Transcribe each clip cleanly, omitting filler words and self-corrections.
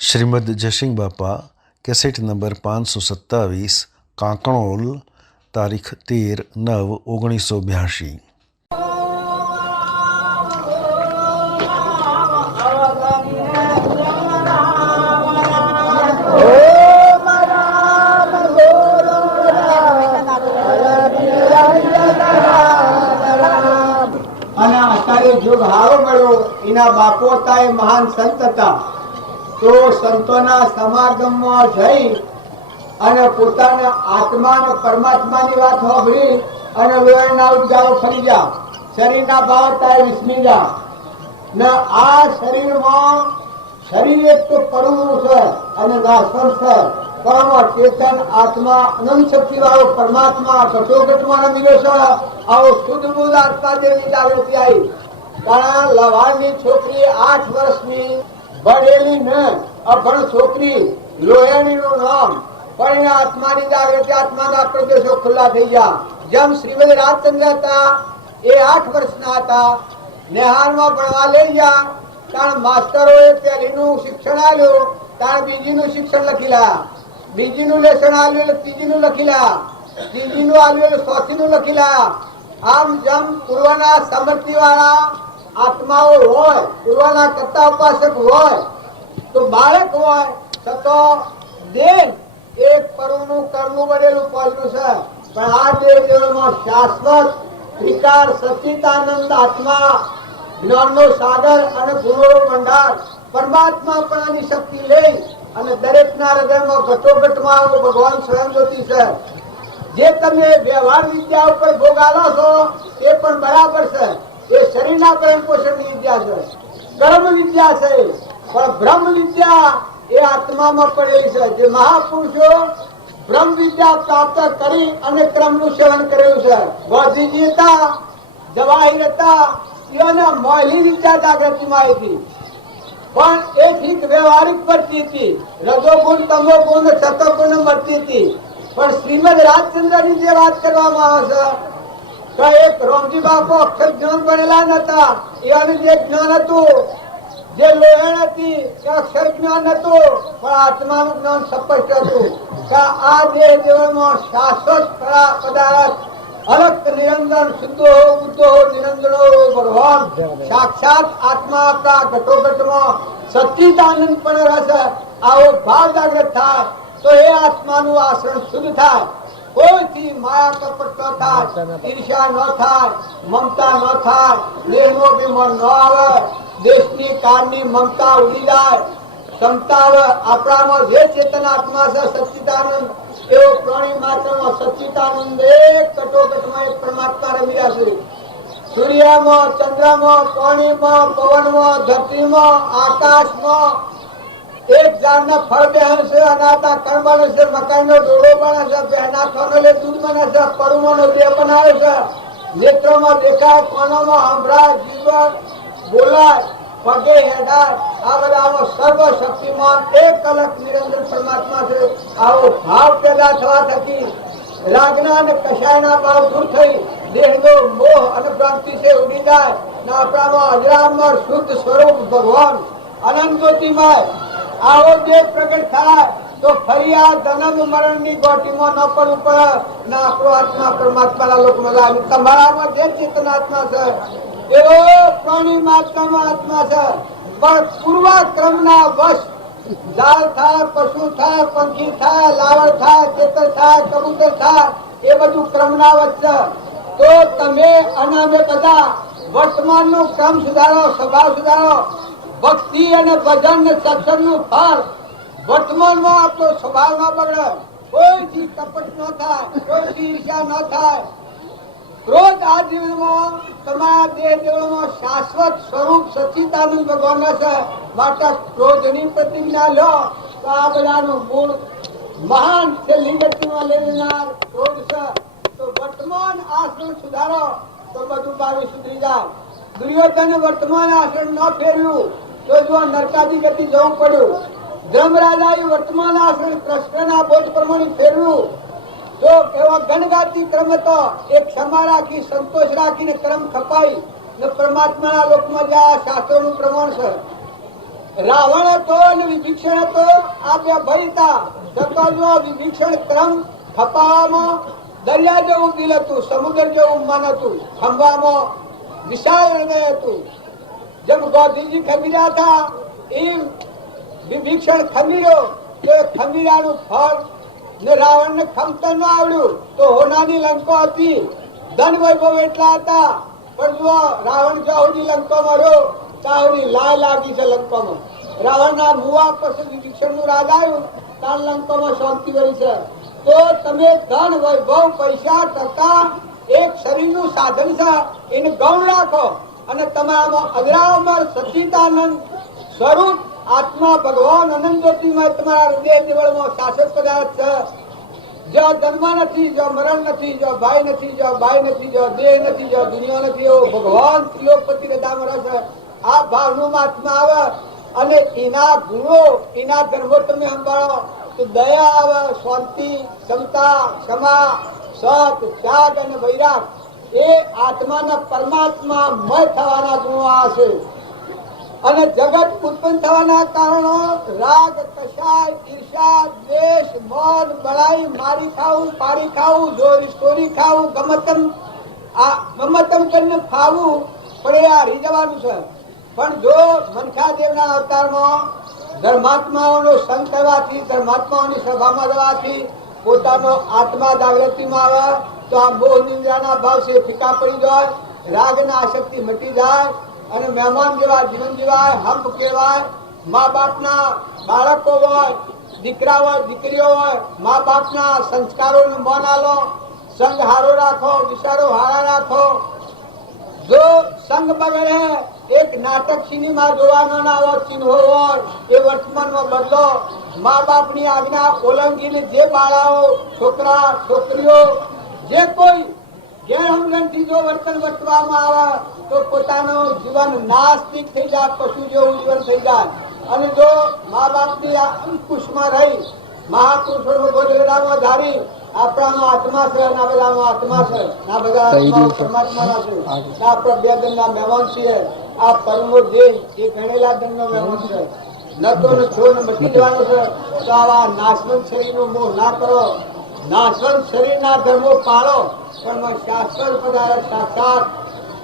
શ્રીમદ જયસિંહ બાપા cassette number 527 Kankanol તારીખ 13/9/1982। અને અત્યારે યુગ હારો મળ્યો એના બાપો હતા એ મહાન સંત હતા। તો સંતોના સમાગમમાં જઈ અને પોતાના આત્મા અને પરમાત્માની વાત સાંભળી અને લોહીના ઉદ્ગારો ફરી જા શરીરના ભાવ થાય વિસ્મી જા ને આ શરીરમાં શરીર એક તો પરમું છે અને નાશવંત છે પરમ ચેતન આત્મા અનંત શક્તિ વાળો પરમાત્મા ઘટોઘટમાં રમેલો છે। આવો શુદ્ધ બુદ્ધ આત્મા જેવી જાગૃતિ આવી કારણ લવાણની છોકરી 8 વર્ષની ભણેલી ને અભણ છોકરી લોહેણી નું નામ પણ આત્માની જાગૃતિ આત્માના પ્રદેશો ખુલ્લા થઈ ગયા। જેમ શ્રીમદ રાજચંદ્ર હતા એ 8 વર્ષના હતા નેહારમાં ભણવા લઈ ગયા કારણ માસ્ટરોએ પહેલીનું શિક્ષણ આપ્યું કારણ બીજીનું શિક્ષણ લખી લાયા બીજીનું લેસન આપ્યું એટલે ત્રીજીનું લખી લાયા ત્રીજીનું આપ્યું એટલે ચોથીનું લખી લાયા। આમ જેમ પૂર્વના સમૃદ્ધિ વાળા આત્માઓ હોય પૂર્વના કરતા ઉપાસક હોય તો બાળક હોય તો દેહ એક પરમનું કર્મનું બનેલું પોલનું છે પણ આ દેહ જીવનમાં શાશ્વત વિકાર સચ્ચિદાનંદ આત્મા જ્ઞાનનો સાગર અને ગુણોનો ભંડાર પરમાત્મા પણની શક્તિ લઈ અને દરેકના હૃદયમાં ઘટોઘટમાં ભગવાન સ્વયં જ્યોતિ છે। જે તમે વ્યવહાર વિદ્યા ઉપર ભોગ આલો છો એ પણ બરાબર છે એ શરીરના પ્રેમ પોષણની વિદ્યા છે કર્મ વિદ્યા છે પણ બ્રહ્મ વિદ્યા એ આત્મામાં પડેલી છે। જે મહાપુરુષો બ્રહ્મ વિદ્યા પ્રાપ્ત કરી અને ક્રમનું સેવન કરેલું છે ગાંધીજી હતા જવાહીર હતા એને મોહલી વિદ્યા જાગૃતિમાં આવી પણ એ ઠીક વ્યવહારિક પડતી હતી રજોગુણ તમોગુણ સતોગુણ મળતી હતી પણ શ્રીમદ રાજચંદ્રની જે વાત કરવામાં આવે છે તો એક રોમજી બાપુ અક્ષર જ્ઞાન ભણેલા નતા એનું જે જ્ઞાન હતું જે લોહણ હતી એ અક્ષર જ્ઞાન હતું પણ આત્માનું જ્ઞાન સ્પષ્ટ હતું કે આ દેહ જીવનમાં શાશ્વત પદાર્થ અલગ નિરંજન શુદ્ધો બુદ્ધો નિરંજનો ભગવાન સાક્ષાત આત્મા આપણા ઘટોઘટમાં સચ્ચિદાનંદ પણ રહેશે। આવો ભાવ જાગૃત થાય તો એ આત્માનું આચરણ શુદ્ધ થાય કોઈથી માયા કપટ ન થાય ઈર્ષ્યા ન થાય મમતા ન થાય દેહનો અભિમાન ન આવે દેશની કાળની મમતા ઉડી જાય ક્ષમતા આવે આપણામાં જે ચેતન આત્મા છે સચ્ચિદાનંદ એવો પ્રાણી માત્રમાં સચ્ચિદાનંદ એક કટોકટમાં એક પરમાત્મા રમી રહ્યા છે। સૂર્યમાં ચંદ્રમાં પાણીમાં પવનમાં ધરતીમાં આકાશમાં એક ઝાડના ફળ બેહન છે અનાતા કણ બને છે મકાઈનો ડોળો બને છે બહેના ખાને દૂધ બને છે પરુઓનો દેહ બનાવે છે નેત્રોમાં દેખાય કાનોમાં સંભળાય જીવન બોલાય પગે હેડાય આ બધામાં સર્વશક્તિમાન એક અલગ નિરંજન પરમાત્મા છે। આવો ભાવ પેદા થવા થકી રાગના અને કષાયના ભાવ દૂર થઈ દેહનો મોહ અને ભ્રાંતિ છે ઉડી જાય ને આપણામાં અજરામર શુદ્ધ સ્વરૂપ ભગવાન અનંત જ્યોતિમય આવો દેહ પ્રગટ થાય તો ફરી આ જન્મ મરણની ગોટીમાં ન પડવું પડે ને આપણો આત્મા પરમાત્માના લોકમાં જાય। તમારામાં જે ચેતન આત્મા છે એવો પ્રાણી માત્રામાં આત્મા છે પણ પૂર્વક્રમના વશ ઝાડ થાય પશુ થાય પંખી થાય લાવડ થાય ચેતર થાય કબૂતર થાય એ બધું ક્રમના વચ્ચે તો તમે અને અમે બધા વર્તમાનનો ક્રમ સુધારો સ્વભાવ સુધારો ભક્તિ અને ભજન ને સત્સંગનું ફળ વર્તમાનમાં આપણો સ્વભાવ ના બગડે કોઈથી કપટ ન થાય કોઈથી ઈર્ષ્યા ન થાય ક્રોધ આ જીવનમાં તમારા દેહ જીવનમાં શાશ્વત સ્વરૂપ સચ્ચિદાનંદ ભગવાન છે માટે ક્રોધની પ્રતિજ્ઞા લો તો આ બધાનું મૂળ મહાન છેલ્લી ગતિમાં લેનાર ક્રોધ છે તો વર્તમાન આચરણ સુધારો તો બધું ભાવે સુધરી જાય। દુર્યોધને વર્તમાન આચરણ ન ફેર્યું તો જો નરકાદી ગતિ જવું પડ્યું ધર્મરાજાએ વર્તમાન આચરણ કૃષ્ણના બોધ પ્રમાણે ફેરવ્યું તો એવા ગણગાતી ક્રમ હતો એક ક્ષમા રાખી સંતોષ રાખીને ક્રમ ખપાઈ ને પરમાત્માના લોકમાં જ્યાં શાસ્ત્રોનું પ્રમાણ છે રાવણ હતો અને વિભીષણ હતો, આ બે ભાઈ હતા. છતાં વિભીષણ ક્રમ ખપાવામાં દરિયા જેવું દિલ હતું, સમુદ્ર જેવું મન હતું, ખંભામાં વિશાળ હૃદય હતું. જેમ ગોધીજી ખમીર્યા હતા એમ વિભીષણ ખમીર્યો. તો ખમીરાનું ફળ ને રાવણ ને ખમતા ન આવડ્યું તો હોનાની લંકો હતી, ધન વૈભવ એટલા હતા. પણ જો રાવણ જ્યાં સુધી લંકોમાં રહ્યો ત્યાં સુધી લાય લાગી છે લંકોમાં. રાવણના મુવા પછી વિભીષણ નું રાજ આવ્યું ત્યાં લંકોમાં શાંતિ વળી છે. તો તમે ધન વૈભવ પૈસા ટકા એક શરીરનું સાધન છે એને ગૌણ રાખો અને તમારામાં અજરામર સચિદાનંદ સ્વરૂપ આત્મા ભગવાન અનંત જ્યોતિમય તમારા હૃદય દેવળમાં શાશ્વત પદાર્થ છે. જો જન્મ નથી, જો મરણ નથી, જો ભાઈ નથી, જો ભાઈ નથી, જો દેહ નથી, જો દુનિયા નથી, એવો ભગવાન ત્રિલોકપતિ રદામરા છે. આ ભાવનું આત્મા આવે અને એના ગુણો એના ધર્મો તમે સંભાળો તો દયા આવે, શાંતિ, ક્ષમતા, ક્ષમા, સત, ત્યાગ અને વૈરાગ એ આત્માના પરમાત્મા મય થવાના ગુણો આ છે. અને જગત ઉત્પન્ન થવાના કારણો રાગ, કષાય, ઈર્ષા, દ્વેષ, મોહ, બળાઈ, મારી ખાવું, પાડી ખાવું, જોરી સ્ટોરી ખાવું, ગમતમ કરીને ખાવું પણ એ હારી જવાનું છે. પણ જો મનખાદેવના અવતારમાં ધર્માત્માઓનો સંગ કરવાથી, ધર્માત્માઓની સભામાં જવાથી પોતાનો આત્મા જાગૃતિમાં આવે તો આ મોહ નિંદ્રાના ભાવ છે ફીકા પડી જાય, રાગના આસક્તિ મટી જાય અને મહેમાન જેવા જીવન જીવાય, હંપ કહેવાય. મા બાપના બાળકો હોય, દીકરા હોય, દીકરીઓ હોય, મા બાપના સંસ્કારોનું મન આલો, સંગ હારો રાખો, વિચારો હારા રાખો. જો સંગ બગડે, એક નાટક સિનેમા જોવાનો ના આવો ચિહ્નો હોય એ વર્તમાનમાં બદલો. મા બાપની આજ્ઞા ઓલંગીને જે બાળાઓ, છોકરા છોકરીઓ જે કોઈ ગેરસમજણથી જો વર્તન વર્તવામાં આવે તો પોતાનું જીવન નાસ્તિક થઈ જાય, પશુ જેવું જીવન થઈ જાય. અને જો મા બાપની અંકુશમાં રહી મહાપુરુષોનો ગોદડામાં ધારી આપણાનો આત્મા છે, ના બધાનો આત્મા છે, ના બધા પરમાત્માના છે, ના આપણે બે દનના મહેમાન છીએ. આ પરમો દેહ એ ગણેલા દનનો મહેમાન છે. નતો ને છો ને મટી જવાનું છે. તો આવા નાશવંત શરીરનો મોહ ના કરો, નાશવંત શરીરના ધર્મો પાળો, પણ શાશ્વત પદાર્થ સાક્ષાત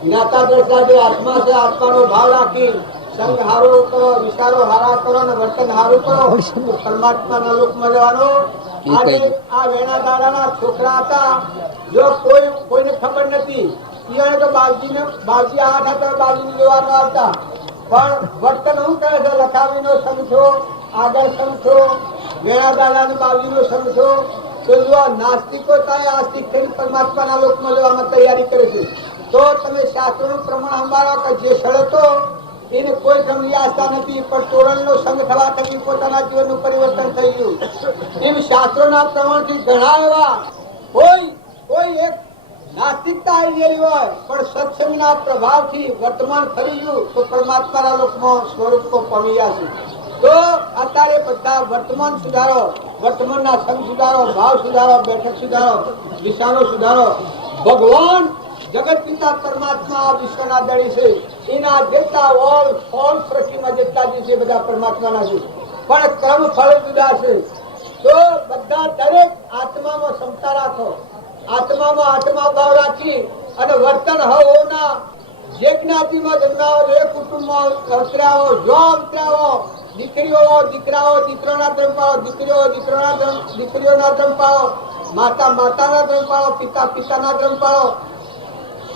જ્ઞાતા દ્રષ્ટા જે આત્મા છે, આત્માનો ભાવ રાખી સંગ હારો કરો, વિચારો હારા કરો અને વર્તન હારું કરો તો પરમાત્માના લોકમાં જવાનો. આજે આ વેણા દાડાના છોકરા હતા, જો કોઈને ખબર નથી, ઈયાને તો બાવજી આઠ હતા, બાવજી જોવાનો આવતા. પણ વર્તન શું કરે છે? લખાવીનો સંગ છો, આગળ સંગ છો, વેણા દાડાનો બાવજીનો સંગ છો. તો જો નાસ્તિકો થાય આસ્તિક થઈને પરમાત્માના લોકમાં જવામાં તૈયારી કરે છે. તો તમે શાસ્ત્રોનું પ્રમાણ સંભાળો કે જે સળતો એને કોઈ ગમની આસ્થા નથી, પણ તોરણનો સંગ થવા થકી પોતાના જીવનનું પરિવર્તન થઈ ગયું. એમ શાસ્ત્રોના પ્રમાણથી ઘણા એવા કોઈ એક નાસ્તિકતા આવી ગયેલી હોય પણ સત્સંગના પ્રભાવથી વર્તમાન ફરી ગયું તો પરમાત્માના લોકમાં સ્વરૂપો પામ્યા છે. તો અત્યારે બધા વર્તમાન સુધારો, વર્તમાનના સંગ સુધારો, ભાવ સુધારો, બેઠક સુધારો, વિચારો સુધારો. ભગવાન જગત પિતા પરમાત્મા વિશ્વના દળી છે. એના જેટલા ઓલ સૃષ્ટિમાં જેટલા જે છે બધા પરમાત્માના છે, પણ ક્રમ ફળ જુદા છે. તો બધા દરેક આત્મામાં ક્ષમતા રાખો, આત્મામાં આત્મા ભાવ રાખી અને વર્તન હોના જે જ્ઞાતિમાં જન્માવો, જે કુટુંબમાં ઉતર્યાવો, જો ઉતર્યાવો, દીકરીઓ દીકરાઓ દીકરોના ધર્મ પાળો, દીકરીઓ દીકરીઓના ધર્મ પાળો, માતા માતાના ધર્મ પાળો, પિતા પિતાના ધર્મ પાળો.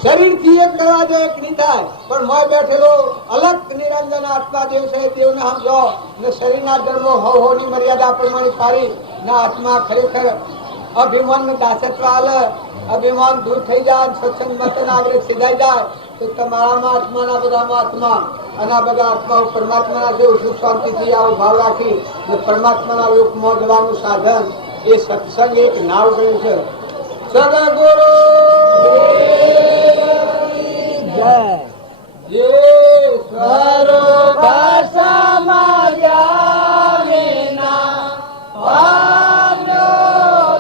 શરીરથી એક કરવા દે એક નહીં થાય, પણ મોય બેઠેલો અલગ નિરંજન આત્મા દેવ છે, દેવને સમજો ને શરીરના ધર્મો હોની મર્યાદા પ્રમાણે પાડી ના આત્મા ખરેખર અભિમાન નું દાસત્વ આલે, અભિમાન દૂર થઈ જાય, સત્સંગ મતન આગળ સીધાઈ જાય તો તમારામાં આત્માના બધામાં આત્મા અને આ બધા આત્માઓ પરમાત્માના જેવું સુખ શાંતિથી આવો ભાવ રાખી પરમાત્માના લોકમાં જવાનું સાધન એ સત્સંગ એક નાવ ગયું છે. સદગુરુ જે સ્વરૂપ સમાયા વિના પામ્યો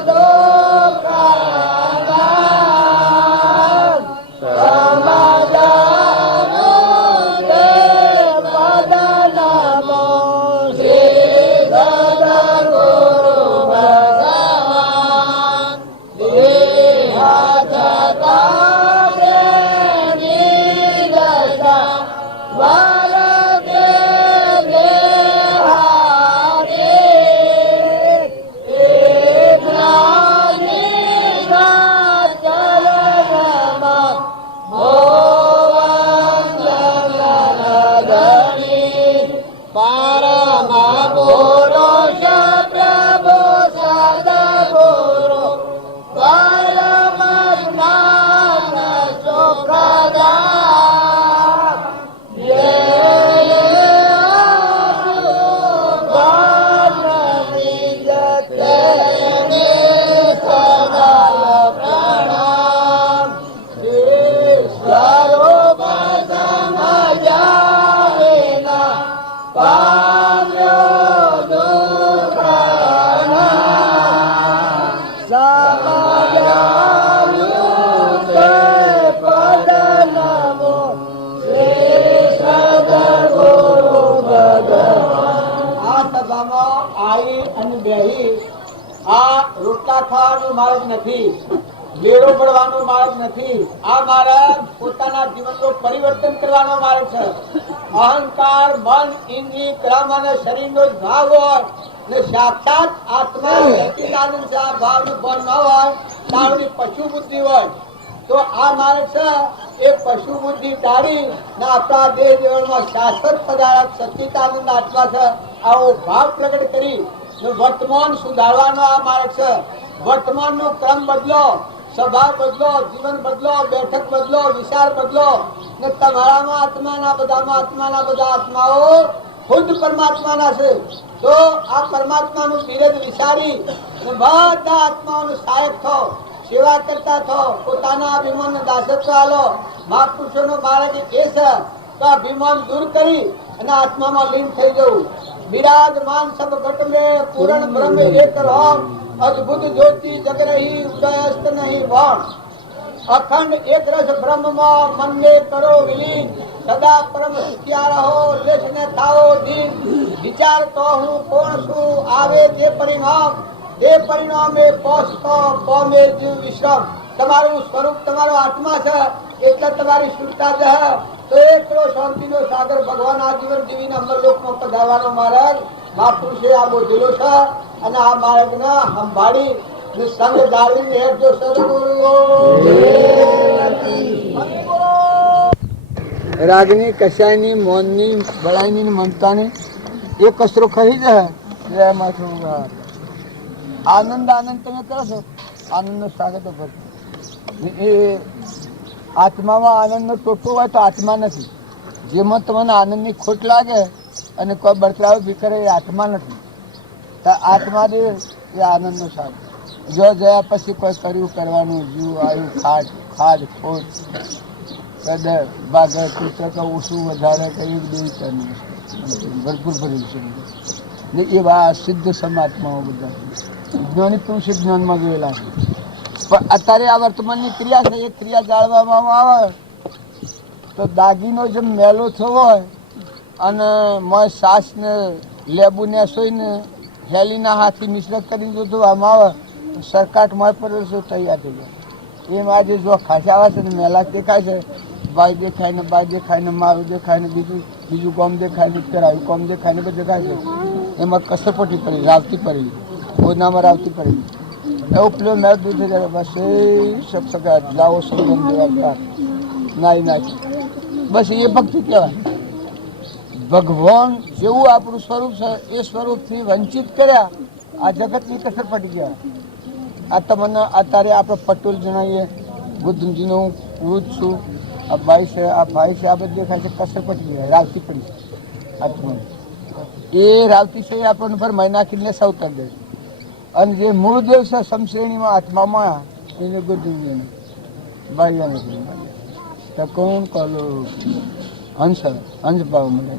દુઃખનાથ, સમાધાનો તે પદનામો આવી અને બેહી આ રોટલા ખાવાનો માર્ગ નથી, વેરો પડવાનો માર્ગ નથી. આ માર્ગ પોતાના જીવનનું પરિવર્તન કરવાનો માર્ગ છે. અહંકાર, મન, ઇન્દ્રિય, ક્રમ અને શરીરનો જ ભાવ હોય ને સાક્ષાત આત્મા સચ્ચિદાનંદ છે આ ભાવનું ભાન ન હોય તારની પશુ બુદ્ધિ હોય તો આ માર્ગ છે એ પશુ બુદ્ધિ ટાળી ને આપણા દેહ જીવનમાં શાશ્વત પદાર્થ સચ્ચિદાનંદ આત્મા છે આવો ભાવ પ્રગટ કરી વર્તમાન સુધારવાનો આ માર્ગ છે. વર્તમાનનો ક્રમ બદલો, સ્વભાવ બદલો, જીવન બદલો, બેઠક બદલો, વિચાર બદલો ને તમારામાં આત્માના બધા આત્માઓ ખુદ પરમાત્માના છે. તો આ પરમાત્માનું બિરદ વિચારી ને બધા આત્માઓનો સહાયક થાઓ, સેવા કરતા થાઓ, પોતાના અભિમાનને દાસત્વ આલો. મહાપુરુષોનો માર્ગ એ છે તો અભિમાન દૂર કરી અને આત્મામાં લીન થઈ જવું. विराजमान सब घट में पूर्ण ब्रह्म एक राम अद्भुत ज्योति जग रही उदयस्त नहीं वाण अखंड एक रस ब्रह्म मन में करो विलीन सदा परम सुखिया रहो लेश न थाओ दीन विचार तो हूँ कौन सु आवे ते परिणाम में पहुंचतो पामे जीव विश्राम. તમારું સ્વરૂપ તમારો આત્મા છે એટલે તમારી શુદ્ધતા છે તો એકલો શાંતિનો સાગર ભગવાન આ જીવન જીવીને અમરલોકમાં પધારવાનો માર્ગ મહાપુરુષે આ બોધેલો છે અને આ માર્ગને સંભાળી સંગ જાળવીને હેઠજો સદગુરુ. રાગની, કશાયની, મૌનની, બળાઈની, મમતાની એ કચરો ખરી જાય આનંદ તમે કરો છો આનંદનો સ્વાગત ભરતો એ આત્મામાં આનંદનો ટોટો હોય તો આત્મા નથી. જેમાં તમને આનંદની ખોટ લાગે અને કોઈ બળતરાવ બી કરે એ આત્મા નથી. આત્મા જે એ આનંદનો સાથ જો જયા પછી કોઈ કર્યું કરવાનું જીવ આવ્યું ખાડ ખોટ કદર બાગર કૂતર કે ઓછું વધારે કે એક બે ભરપૂર ભરેલું છે ને એવા સિદ્ધ સમાત્માઓ બધા જ્ઞાની પુરુષ જ્ઞાનમાં ગયેલા છે. પણ અત્યારે આ વર્તમાનની ક્રિયા છે એ ક્રિયા જાળવામાં આવે તો દાગીનો જેમ મેલો થયો હોય અને મોય સાસને લેબુને સોઈને હેલીના હાથથી મિશ્ર કરી જોવામાં આવે તો સરકાટ મોય પર તૈયાર થઈ જાય. એમ આજે જો ખાસા આવે છે ને મેલા દેખાય છે, ભાઈ દેખાય ને બા દેખાય ને મારું દેખાય ને બીજું કોમ દેખાય ને કરાયું કોમ દેખાય ને બધું દેખાય છે. એમાં કસરપટ્ટી પડી રાવતી પડી ઓનામાં રાવતી પડી એવું પેલો મેં દૂર થઈ જાય બસ એ સબ સગા લાવો સંગમ જેવા નાઈ નાખી બસ એ ભક્તિ કહેવાય. ભગવાન જેવું આપણું સ્વરૂપ છે એ સ્વરૂપથી વંચિત કર્યા આ જગતની કસર પટી ગયા. આ તમને અત્યારે આપણે પટોલ જણાવીએ બુદ્ધજીનો હું વૃદ્ધ છું આ ભાઈ છે આ બધું દેખાય છે કસર પટી ગયા રાવતી પડી છે આત્મા એ રાવતી છે એ આપણને પર નાખીને સૌતર દે અને જે મૂળ દેવ છે સમશ્રેણીમાં આત્મામાં એને ગુરુજીને ભાઈ નથી તો કોણ કહો હંસ ભાવ મળે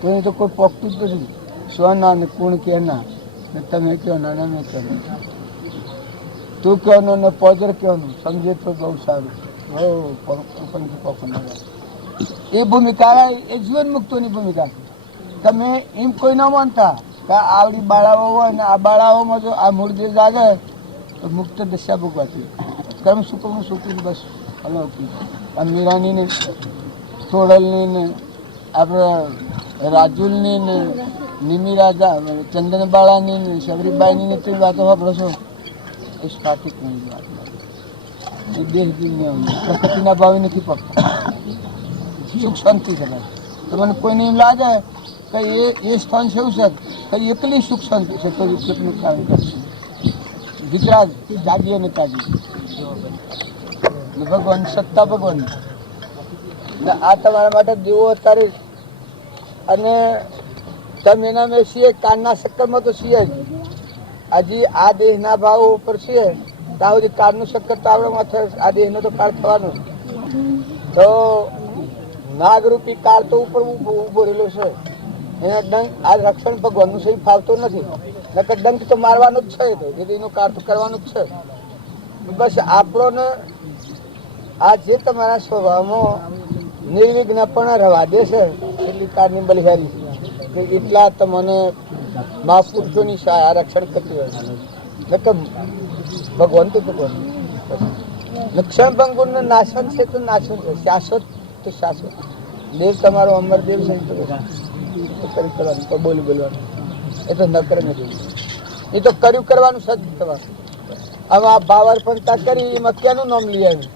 તો એ તો કોઈ પોખતું જ નથી. સ્વના ને કોણ કે ના ને તમે કહો ના મેં કહો તું કહો ને પોદર કહો સમજે તો બહુ સારું એ ભૂમિકા એ જીવન મુક્તોની ભૂમિકા છે. તમે એમ કોઈ ન માનતા કે આવડી બાળાઓ હોય ને આ બાળાઓમાં જો આ મૂળદેવ જાગે તો મુક્ત દશા ભોગવાતી કર્મ સુખનું સુખી બસ અલૌકિક. આ મીરાની ને થોડલની ને આપણે રાજુલની ને નિમી રાજા ચંદનબાળાની ને શબરીબાઈની ને તે વાતો વાપરો છો એ સ્ફાટિક નહીં વાત એ દેહ દુનિયા પ્રકૃતિના ભાવે નથી પકતા સુખ શાંતિ છે. તો મને કોઈને એમ લાગે કે એ સ્થાન છે એવું છે કે એકલી સુખ શાંતિ છે તો કેટલું કામ કરશે ગુજરાત જાગીએ ને તાગીએ ભગવાન સત્તા ભગવાન આ તમારા માટે દેવો અત્યારે અને તમે એના મેં છીએ કાનના ચક્કરમાં તો છીએ જ હજી આ દેહના ભાવ ઉપર છીએ ત્યાં સુધી કાળનું ચક્કર તો આપણામાં આ દેહનો તો કાળ થવાનો તો નાગરૂપી કાળ તો ઉપર ઉભો રહેલો છે એના ડંક આ રક્ષણ ભગવાનનું સહી ફાવતો નથી નકર ડંક તો મારવાનો જ છે તો જેથી એનું કાળ તો કરવાનું જ છે. બસ આપણોને આ જે તમારા સ્વભાવમાં નિર્વિઘ્ન પણ રવા દે છે એટલી કાળની બલિહારી કે એટલા તમને મહાપુરુષોની રક્ષણ કરતી હોય નકર ભગવાન તો ભગવાન નુકસાન ભંગુરનું નાશન છે તો નાશન છે, શાશ્વત તો શાશ્વત. દેવ તમારો અમરદેવ છે તો કરી કરવાનું, તો બોલવાનું, એ તો ન કરે નથી, એ તો કર્યું કરવાનું સદ તમારું. હવે આ બાવર પંથા કરી એમાં ક્યાંનું નામ લઈ આવ્યું?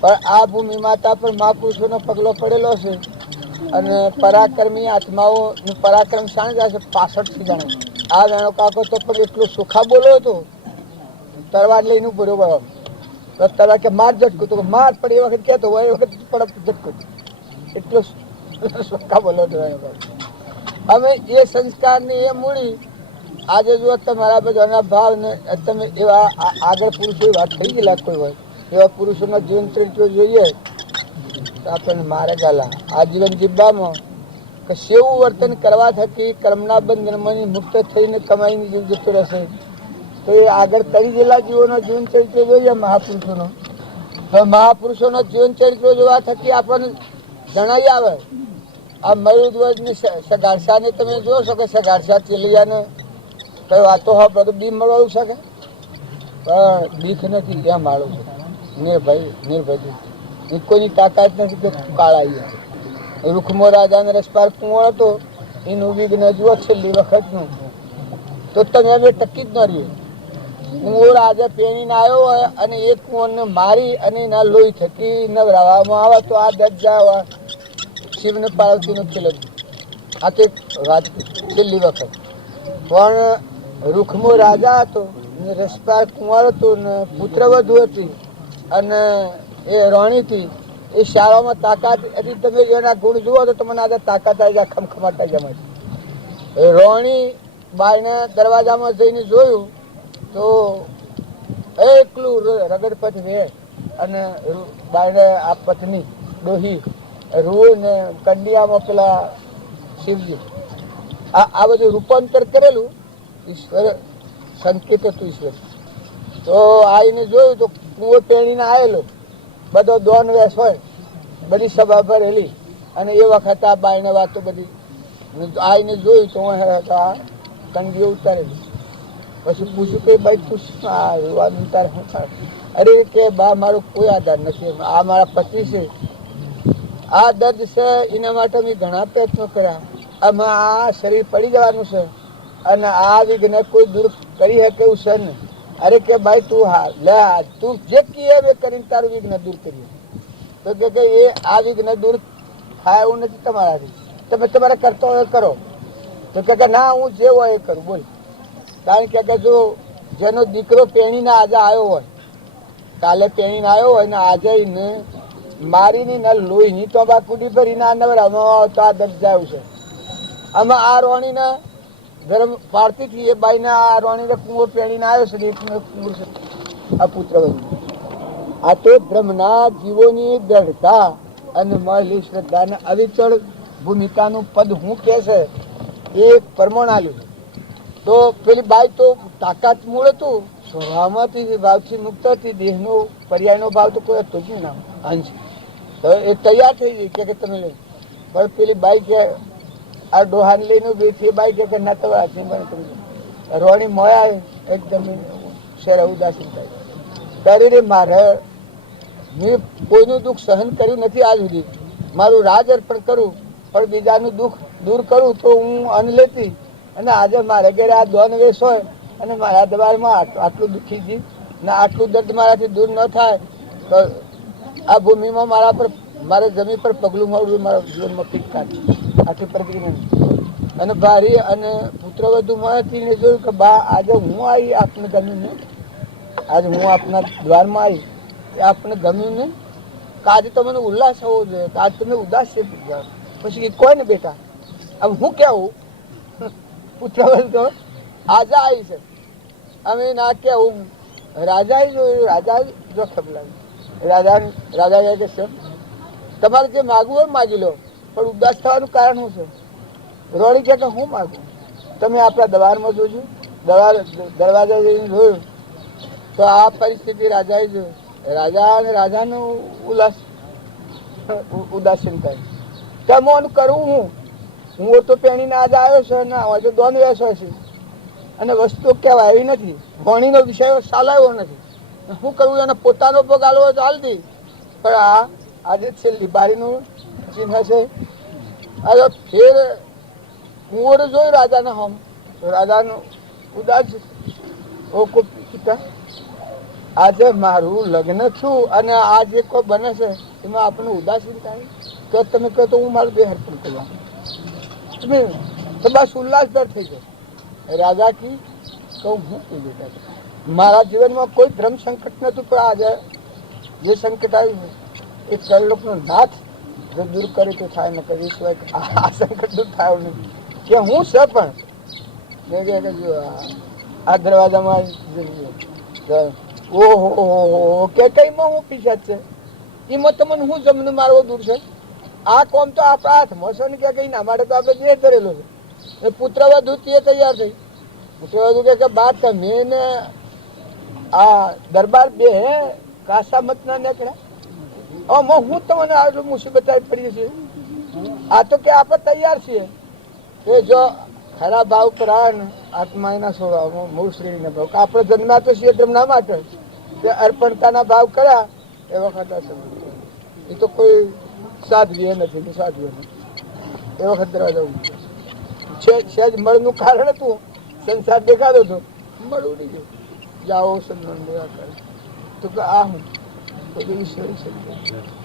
પણ આ ભૂમિ માતા પર મહાપુરુષોનો પગલો પડેલો છે અને પરાક્રમી આત્માઓનું પરાક્રમ શાણ જાય છે 65 જાણે. આ વેણો કાકો તો પણ એટલો સુખા બોલ્યો હતો, તરવાર લઈને ભર્યો બરાબર. તો તરવાર કે માર ઝટકું, તો માર પડે એ વખત કહેતો હોય એ વખત પડે ઝટકું, એટલો સુખા બોલ્યો હતો વેણો કાકો. અમે એ સંસ્કારની એ મૂડી આજે જો તમારા બધાના ભાવ ને તમે એવા આગળ પુરુષો વાત થઈ ગયેલા કોઈ હોય એવા પુરુષોના જીવન ચરિત્ર જોઈએ તો આપણને મારે ગાલા આ જીવન જીવવામાં કે સેવું વર્તન કરવા થકી કર્મના બંધનમાંથી મુક્ત થઈને કમાઈને જીવ જતો રહેશે. તો એ આગળ કરી ગયેલા જીવોનો જીવન ચરિત્ર જોઈએ મહાપુરુષોનો, તો મહાપુરુષોનો જીવન ચરિત્ર જોવા થકી આપણને જણાવી આવે. આ મયુરધ્વજની સગાડસાને તમે જોશો કે સગાડસા ચેલિયાને કઈ વાતો હોય બધું બી મળવાનું શકે, પણ બીક નથી એમ માળું છે. નિર્ભય કોઈની તાકાત નથી કે કાળાઈ. રૂખમો રાજાને રસપાર કુંવર હતો, એનું વિઘ્ન જુઓ છેલ્લી વખતનું તો તમે અમે ટકી જ ન રહ્યું. કુંવર આજે પેણીને આવ્યો હોય અને એક કુંવરને મારી અને એના લોહી થકી નવરાવવામાં આવે તો આ દર્જા શિવને પાર્વતીનો ખેલ હતું. આ તો વાત છેલ્લી વખત. પણ રૂખમો રાજા હતો, રસપાર કુંવર હતો ને પુત્રવધુ હતી અને એ રાણી હતી. એ શાળામાં તાકાત હતી, તમે એના ગુણ જુઓ તો તમને આજે તાકાત આવી જાય, ખમખમાટા જમાય. રાણી બાયના દરવાજામાં જઈને જોયું તો એકલું રગડપથ વે અને બાયને આ પત્ની ડોહી રૂ ને કંડિયામાં પેલા શિવજી આ બધું રૂપાંતર કરેલું ઈશ્વર સંકેત હતું ઈશ્વર. તો આઈને જોયું તો કુંવર પેણીને આવેલો બધો દોન વેસ હોય, બધી સભા ભરેલી અને એ વખત આ બાઈને વાતો બધી આઈને જોયું તો આ કંડીઓ ઉતારેલી. પછી પૂછ્યું કે ભાઈ તું ઉતારે શું થાય? અરે કે બા મારો કોઈ આધાર નથી, આ મારા પતિ છે, આ દર્દ છે એના માટે મેં ઘણા પ્રયત્નો કર્યા, આમાં આ શરીર પડી જવાનું છે અને આ વિઘ્ન કોઈ દૂર કરી શકે એવું છે ને. અરે કે ભાઈ તું હા લે તું જે કીએ એ કરીને તારું વિઘ્ન દૂર કરીએ. તો કે એ આ વિઘ્ન દૂર થાય એવું નથી તમારાથી, તમે તમારે કરતો હોય કરો. તો કે ના હું જે હોય એ કરું બોલ. કારણ કે જો જેનો દીકરો પેણીને આજે આવ્યો હોય, કાલે પેણીને આવ્યો હોય ને આજે એને મારીની ના લોહીની તો બા કુડી ભરીને આ નવરામાં તો આ દર્જાયું છે. આમાં આ રોણીને ધર્મ પાડતી હતી એ બાઈને આ રોણીને કુંવર પેણીને આવ્યો છે, કુંવર છે આ પુત્ર બધું. આ તો બ્રહ્મના જીવોની દ્રઢતા અને મહેલી શ્રદ્ધાને અવિચળ ભૂમિકાનું પદ હું કે છે એ પ્રમાણ આલ્યું. તો પેલી બાઈ તો તાકાત મૂળ હતું, સ્વભાવમાંથી ભાવથી મુક્ત હતી, દેહનો પર્યાયનો ભાવ તો કોઈ હતો જ નહીં નામ અંશ. તો એ તૈયાર થઈ ગઈ કે તમે લઈ. પણ પેલી બાઈ કે આ ડોહાને લઈને ઉભી થઈ, બાઈ કે ના તો રોણી મોયા એકદમ શેર ઉદાસીન થાય. ત્યારે રે મારે મેં કોઈનું દુઃખ સહન કર્યું નથી આજ સુધી, મારું રાજ અર્પણ કરું પણ બીજાનું દુઃખ દૂર કરું તો હું અન્ન લેતી. અને આજે મારે ઘરે આ દોન વેશ હોય અને મારા દરબારમાં આટલું દુઃખી જીવ ને આટલું દર્દ મારાથી દૂર ન થાય તો આ ભૂમિમાં મારા પર મારે જમીન પર પગલું મળવું મારા જીવનમાં પીક કાઢી આટલી પ્રક્રિયા. અને ભારી અને પુત્રવધુ મળતી જોયું કે બા આજે હું આવી આપને ગમ્યું ને, આજે હું આપના દ્વારમાં આવી એ આપને ગમ્યું ને, કે આજે તો મને ઉલ્લાસ હોવો જોઈએ, કે આજે તમે ઉદાસ છે. પછી કોઈ ને બેટા હવે હું કેવું પુત્રવધુ તો આજે આવી છે અમે ના કેવું. રાજાએ જોયું, રાજા જો ખબર રાજા કે છે તમારે જે માગવું હોય માગી લો, પણ ઉદાસ થવાનું કારણ શું છે? રોણી કે હું માગું? તમે આપણા દરબારમાં જોજો, દરવાજા જઈને જોયું તો આ પરિસ્થિતિ રાજાએ જોયું. રાજા અને રાજાનું ઉદાસીન થાય. તમોન કરવું હું હું તો પેણીને આજે આવ્યો છે ને હવે તો દોન વેસો છે અને વસ્તુ કહેવાય એવી નથી, ભણીનો વિષય ચાલાયો નથી. શું કરવું એને પોતાનો પગ આલવો તો હાલ દે, પણ આ આજે છેલ્લી બારીનું ચિહ્ન છે. હવે ફેર કુંવર જોયું રાજાના હમ, રાજાનું ઉદાસ આજે મારું લગ્ન છું અને આ જે કોઈ બને છે એમાં આપણને ઉદાસીન થાય તો તમે કહો તો હું મારું બે હરપણ કરવા તમે તો બસ ઉલ્લાસભેર થઈ જાય. રાજા કી કહું હું કહી દેતા મારા જીવનમાં કોઈ ધર્મ સંકટ નતું, પણ આજે જે સંકટ આવ્યું એ કળલોકનો નાથ જો દૂર કરે તો થાય, ન કરે સિવાય આ સંકટ દૂર થાય નહીં કે હું છે. પણ આ દરવાજામાં ઓહો કે કઈમાં હું પીછા છે એમાં તમને હું જમને મારવો દૂર છે. આ કોમ તો આપણા હાથમાં છે ને કે કઈ ના માટે તો આપણે જે કરેલો છે. પુત્રવધુ તે તૈયાર થઈ, પુત્રવધુ કે બા તમે ને આ દરબાર બે કાસા મત ના નીકળ્યા, હું તમને આટલું મુસીબત પડી છે. આ તો કે આપણે તૈયાર છીએ કે જો ખરા ભાવ કરાવે ને આત્મા એના છોડવા મૂળ શ્રેણીના ભાવ આપણે જન્મ્યા તો છીએ તેમના માટે તે અર્પણતાના ભાવ કર્યા એ વખત એ તો કોઈ સાધવીએ નથી, સાધવીએ નથી એ વખત દરવાજા છે જ મળનું કારણ હતું. સંસાર દેખાતો હતો, મળ ઉડી ગયું. જાઓ સન્માન દેવા કરે તો કે આ હું બધું ઈશ્વરી છે.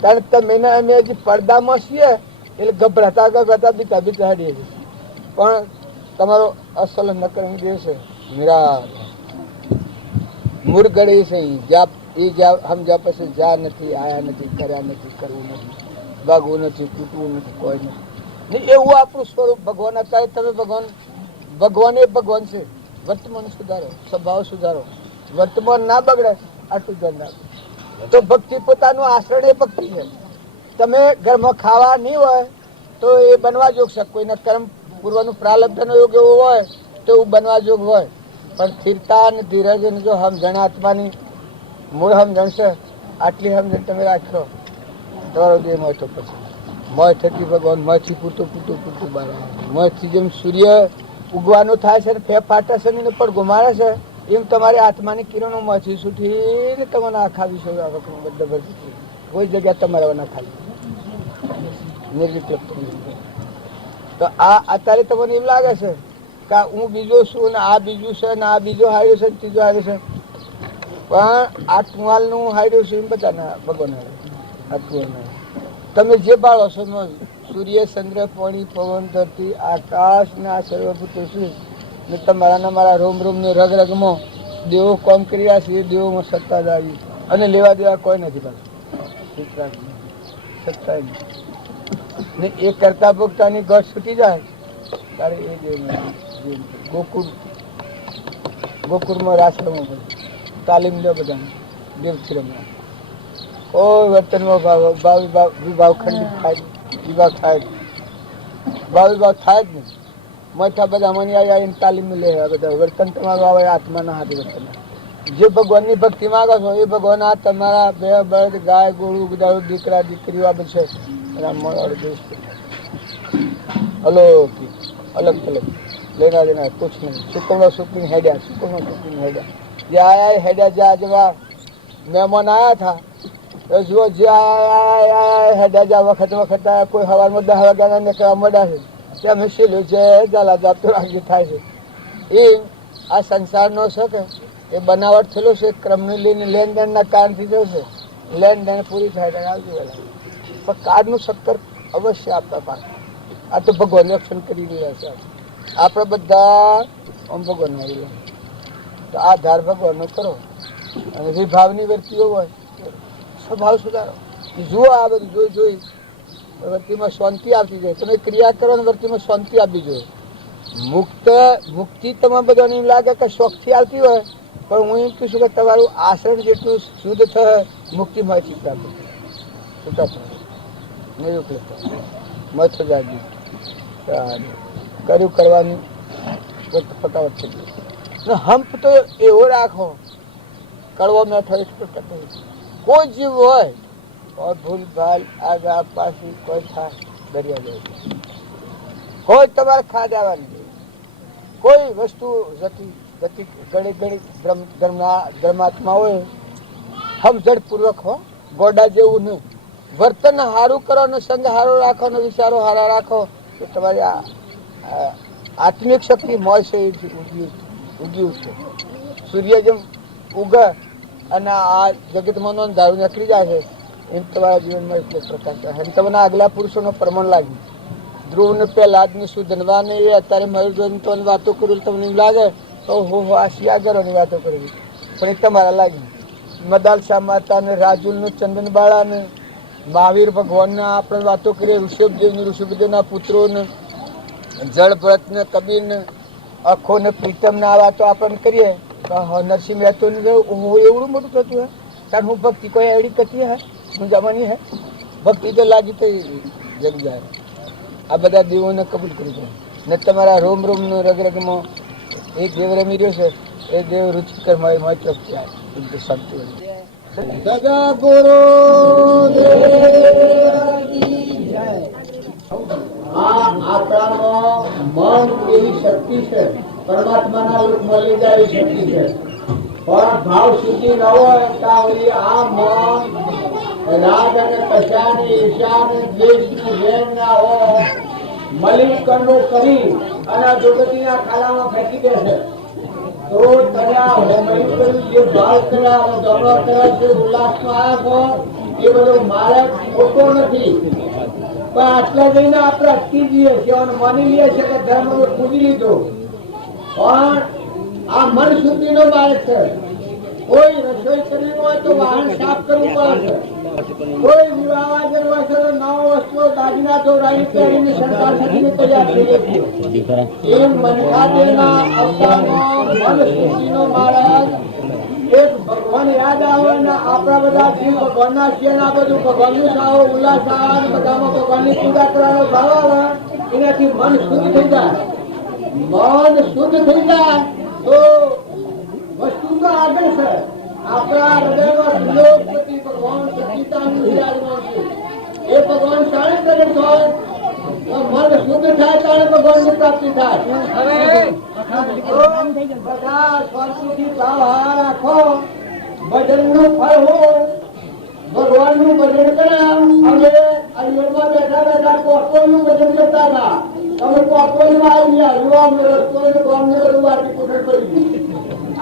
કારણ તમે અમે હજી પડદામાં છીએ એટલે ગભરાતા બીતા બીતા હડીએ છીએ, પણ તમારો અસલ નકરંગ જે છે નિરાશ મુરગડી છે એ હમ જ્યાં પછી જા નથી, આયા નથી, કર્યા નથી, કરવું નથી, ભાગવું નથી, તૂટવું નથી, કોઈ નથી. એવું આપણું સ્વરૂપ ભગવાન. અત્યારે તમે ભગવાન એ ભગવાન છે. વર્તમાન સુધારો, સ્વભાવ સુધારો, વર્તમાન ના બગડે આટલું ધ્યાન રાખો તો ભક્તિ પોતાનું આચરણ એ ભક્તિ છે. તમે ઘરમાં ખાવા નહીં હોય તો એ બનવા જોગ છે. કોઈના કર્મ પૂર્વનું પ્રાલબ્ધનો યોગ એવો હોય તો એવું બનવા જોગ હોય, પણ સ્થિરતા અને ધીરજ જો સમજણ આત્માની મૂળ સમજણ છે આટલી સમજણ તમે રાખશો તમારો દેહ મોય તો પછી મોય થકી ભગવાન મોયથી પૂરતું બહાર મોયથી જેમ સૂર્ય ઉગવાનું થાય છે ને ફેફ ફાટે છે ને પણ ગુમાડે છે એમ તમારી આત્માની કિરણો માંથી છૂટીને તમને આખા વિશ્વ બધા ભરતી કોઈ જગ્યા તમારા ના ખાલી નિર્વિકલ્પ. તો આ અત્યારે તમને એમ લાગે છે કે હું બીજો છું ને આ બીજું છે ને આ બીજો હાર્યો છે ને ત્રીજો હાર્યો છે, પણ આ ટુવાલનું હાર્યું છે એમ બધાના ભગવાન આ ટુવાલ તમે જે બાળો છો સૂર્ય ચંદ્ર પાણી પવન ધરતી આકાશ ને આ સર્વભૂતો શું ને તમારા મારા રોમ રોમનો રગ રગમાં દેવો કોમ કરી રહ્યા છે. એ દેવોમાં સત્તા જ આવી અને લેવા દેવા કોઈ નથી પાછું સત્તા ને એ કરતા ભોગતાની ગઢ છૂટી જાય ત્યારે એ દેવ ગોકુળમાં રાશ્રમો બધું તાલીમ લો બધા દેવથી રમવા. કોઈ વર્તનમાં વિભાવ ખંડિત થાય, વિભાગ થાય, ભાવ વિભાગ થાય જ નહીં. મોટા બધા મની આવીને તાલીમ લે બધા વર્તન તમારું આવે આત્માના હાથે વર્તન. જે ભગવાનની ભક્તિ માંગો છો એ ભગવાન આ તમારા બે બળદ ગાય ગોળું ગુદાળું દીકરા દીકરીઓ આ બધું છે બ્રાહ્મણ દેશ અલૌકિક અલગ અલગ લેના દેના કુછ નહીં. સુકમણા સુકીને હેડ્યા, સુકમણા સુકીને હેડ્યા. જે આયા હેડ્યા જ્યાં જેવા મહેમાન આવ્યા હતા જુઓ જે હેડ્યા જ્યાં વખત વખત આવ્યા. કોઈ સવારમાં 10 વાગ્યાના નીકળવા મળ્યા છે ત્યાં મિશેલું છે ઝાલા જાપતું રાગી થાય છે. એ આ સંસારનો છે કે એ બનાવટ થયેલો છે ક્રમને લઈને લેન દેનના કારણથી જો છે લેન દેન પૂરી થાય આવતી વેલા પણ કાળનું ચક્કર અવશ્ય આપતા પાક. આ તો ભગવાન રક્ષણ કરી રહ્યા છે. આપણે બધા આમ ભગવાન આવી તો આ ધાર ભગવાનનો કરો અને વિભાવની વર્તીઓ હોય સ્વભાવ સુધારો. જુઓ આ બધું જોઈ વર્તીમાં શાંતિ આવતી જાય. તમે ક્રિયા કરો ને વર્તીમાં શાંતિ આપવી જોઈએ. મુક્તિ તમે બધાને એમ લાગે કે શોખથી આવતી હોય પણ હું એમ કહું છું કે તમારું આચરણ જેટલું શુદ્ધ થાય મુક્તિમાં શીખતા છૂટા થાય નિરુકલ મત જાગી કર્યું કરવાની ફટાફટ થઈ ગયું. હંપ તો એવો રાખો કડવો મેઠો કોઈ જીવ હોય ભૂલ ભાલ આગા પાછી કોઈ થાય દરિયા જાય હોય તમારે ખાદ આવવાની, કોઈ વસ્તુ જતી જતી ઘડી ઘડી ધર્માત્મા હોય સમજણ પૂર્વક હો, ગોડા જેવું નહીં. વર્તન સારું કરો ને સંગ સારો રાખો ને વિચારો સારા રાખો તો તમારી આત્મિક શક્તિ મળશે ઉગી ઉઠશે. સૂર્ય જેમ ઉગે અને આ જગતમાં ધારું નીકળી જાય છે એમ તમારા જીવનમાં એટલે પ્રકાશ છે. તમને આગલા પુરુષોનો પ્રમાણ લાગ્યું. ધ્રુવ ને પહેલાદની સુધનવા ને એ અત્યારે મયુર જોઈને તો વાતો કરું તમને એમ લાગે તો હો આ શિયાગરોની વાતો કરવી, પણ એ તમારા લાગી. મદાલસા માતા ને રાજુલ નું ચંદનબાળા ને મહાવીર ભગવાનને આપણે વાતો કરીએ, ઋષભદેવના પુત્રો ને જળભરત ને કબીર ને અખો ને પ્રીતમ ને આ વાતો આપણને કરીએ તો નરસિંહ મહેતો ને એવડું મોટું થતું હે. કારણ હું ભક્તિ કોઈ એવડી કરતી હે હું જવાની હે ભક્તિ તો લાગી તો જગ જાય. આ બધા દેવોને કબૂલ કરી દે ને તમારા રોમ રોમ નો રગરગમાં એક દેવ રમી રહ્યો છે એ દેવ રુચિકર મારી તરફથી આવે શાંતિ સદગુરુ આપણામાં મન એવી શક્તિ છે, પરમાત્માના લોકમાં લઈ જાય એવી શક્તિ છે, પણ ભાવ સુધી ન હોય ત્યાં આ મન રાગ અને કશાની ઈર્ષાની દ્વેષની વેર ના હોય મલિનકર્મો કરી અને દુર્ગતિના ખાલામાં ફેંકી દે છે. તો તળાવ મલિનકર્મ જે ભાવ કર્યા દોડો કર્યા છે ઉલ્લાસમાં આવ્યા છો એ બધો માર્ગ ખોટો નથી, પણ આટલા જઈને આપણે અટકી જઈએ છીએ અને માની લઈએ છીએ કે ધર્મ પૂજી લીધો. પણ આ મન શુદ્ધિનો માર્ગ છે. કોઈ રસોઈ કરવી હોય તો વાહન સાફ કરવું પડે છે, કોઈ વિવાહ આયોજન હોય છે તો નવા વસ્તુઓ દાગીના તો રાઈ કરીને સરકાર સાથે તૈયાર થઈ છે. એમ મનખાદેના અવતારમાં મન શુદ્ધિનો માર્ગ એક ભગવાન યાદ આવે ને આપણા બધા જીવ ભગવાનના છીએ ને આ બધું ભગવાનનું સાવો ઉલ્લાસ આવે બધામાં ભગવાનની પૂજા કરવાનો ભાવ આવે એનાથી મન શુદ્ધ થઈ જાય. મન શુદ્ધ થઈ જાય તો વસ્તુ તો આગળ છે. આપણા હૃદયમાં ત્રિલોકપતિ ભગવાન સચ્ચિદાનંદ વિરાજમાન છે. એ ભગવાન શાણે પ્રગટ હોય તો મન શુદ્ધ થાય ત્યારે ભગવાનની પ્રાપ્તિ થાય. બધા શાંતિથી ભાવ રાખો. ભજનનું ફળ હોય ભગવાનનું ભજન કર્યા. અમે અયોમાં બેઠા બેઠા કોકોનું ભજન કરતા હતા. અમે કોકોમાં આવી ગયા યુવા રસ્તો ગામને બધું વાટી કુટણ કરી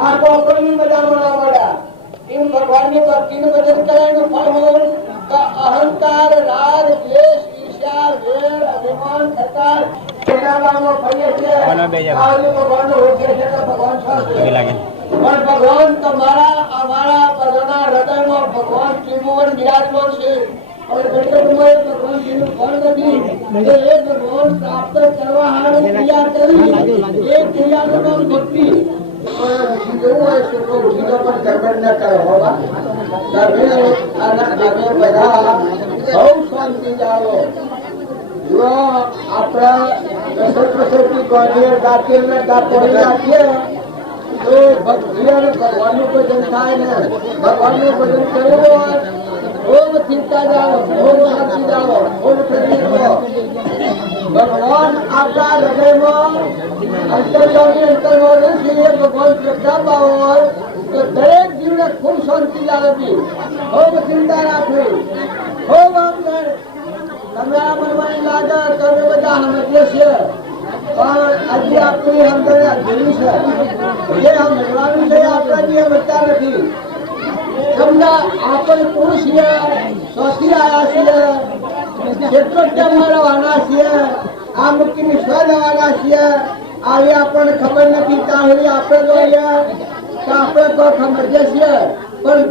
આ કોકોની મજા મળવા મળ્યા. એમ ભગવાનની ભક્તિનું ભજન કર્યાનું ફળ હોય તો અહંકાર રાગ દ્વેષ ઈર્ષ્યા વેર અભિમાન થતા ભગવાન ભગવાન તમારા અમારા બધાના હૃદયમાં ભગવાન ત્રિભુવન બિરાજમાન છે. ભગવાન ફળ નથી એ ભગવાન પ્રાપ્ત કરવા હારું ક્રિયા કરી એ ક્રિયાનું નામ ભક્તિ. કેવું હોય છે તો ઉઠીને પણ ગરબડ ન કરો હોવા બધા બહુ શાંતિ જાળવો. જો આપણા પ્રસંગથી ગોળીએ ગાતીએ ને ગાપોડી નાખીએ તો ભક્તિ અને ભગવાનનું ભજન થાય ને ભગવાનનું ભજન કરવું હોય ખૂબ ચિંતા જાઓ ખૂબ શાંતિ જાઓ ખૂબ ઠંડી ભગવાન આપણા હૃદયમાં અંતર્યામી અંતર્વાળી છે. ભગવાન પ્રગટાવવા હોય તો દરેક જીવને ખૂબ શાંતિ જાળવવી ખૂબ ચિંતા રાખવી ખૂબ અંદર તમારા મનમાં લાગે તમે બધા સમજીએ છીએ પણ આજે આપણી અંદર અધૂરી છે. જે સમજવાનું છે આપણા જે સમજતા નથી. સમજા આપણે કોણ છીએ, સ્વથી આવ્યા છીએ, કેટલો ટાઈમ રહેવાના છીએ, આ મૂકીને સ્વ જવાના છીએ આવી આપણને ખબર નથી. ત્યાં સુધી આપણે જોઈએ તો આપણે તો સમજીએ છીએ પણ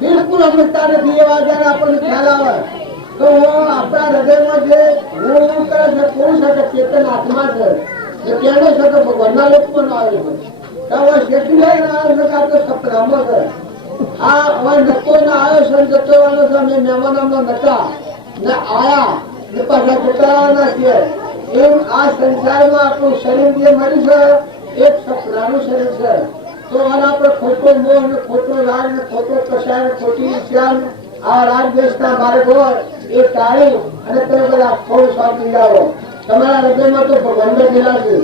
બિલકુલ સમજતા નથી. એવા જયારે આપણને ખ્યાલ આવે તો આપણા હૃદયમાં જે હું કરે છે કોણ છે કે ચેતન આત્મા છે એ કહેવાનો છે કે ભગવાનના લોકમાં આવે છે. શેઠી લઈને આવ્યો છે કે આ તો સપનામાં છે. આ હવે નતો ના આવ્યો છે જતો વાળો છે. અમે મહેમાનોમાં નતા ને આયા ને પાછા જતાવાના છીએ. એમ આ સંસારમાં આપણું શરીર જે મળ્યું છે એક સપનાનું શરીર છે. તો આપણે ખોટો મોહ ને ખોટો રાગ ને ખોટો કશાય ને ખોટી ઈચ્છા આ રાગ દેશના માર્ગ હોય એ ટાળી અને તમે બધા બહુ શાંતિ જાઓ. તમારા હૃદયમાં તો ભગવાન બેઠેલા છે,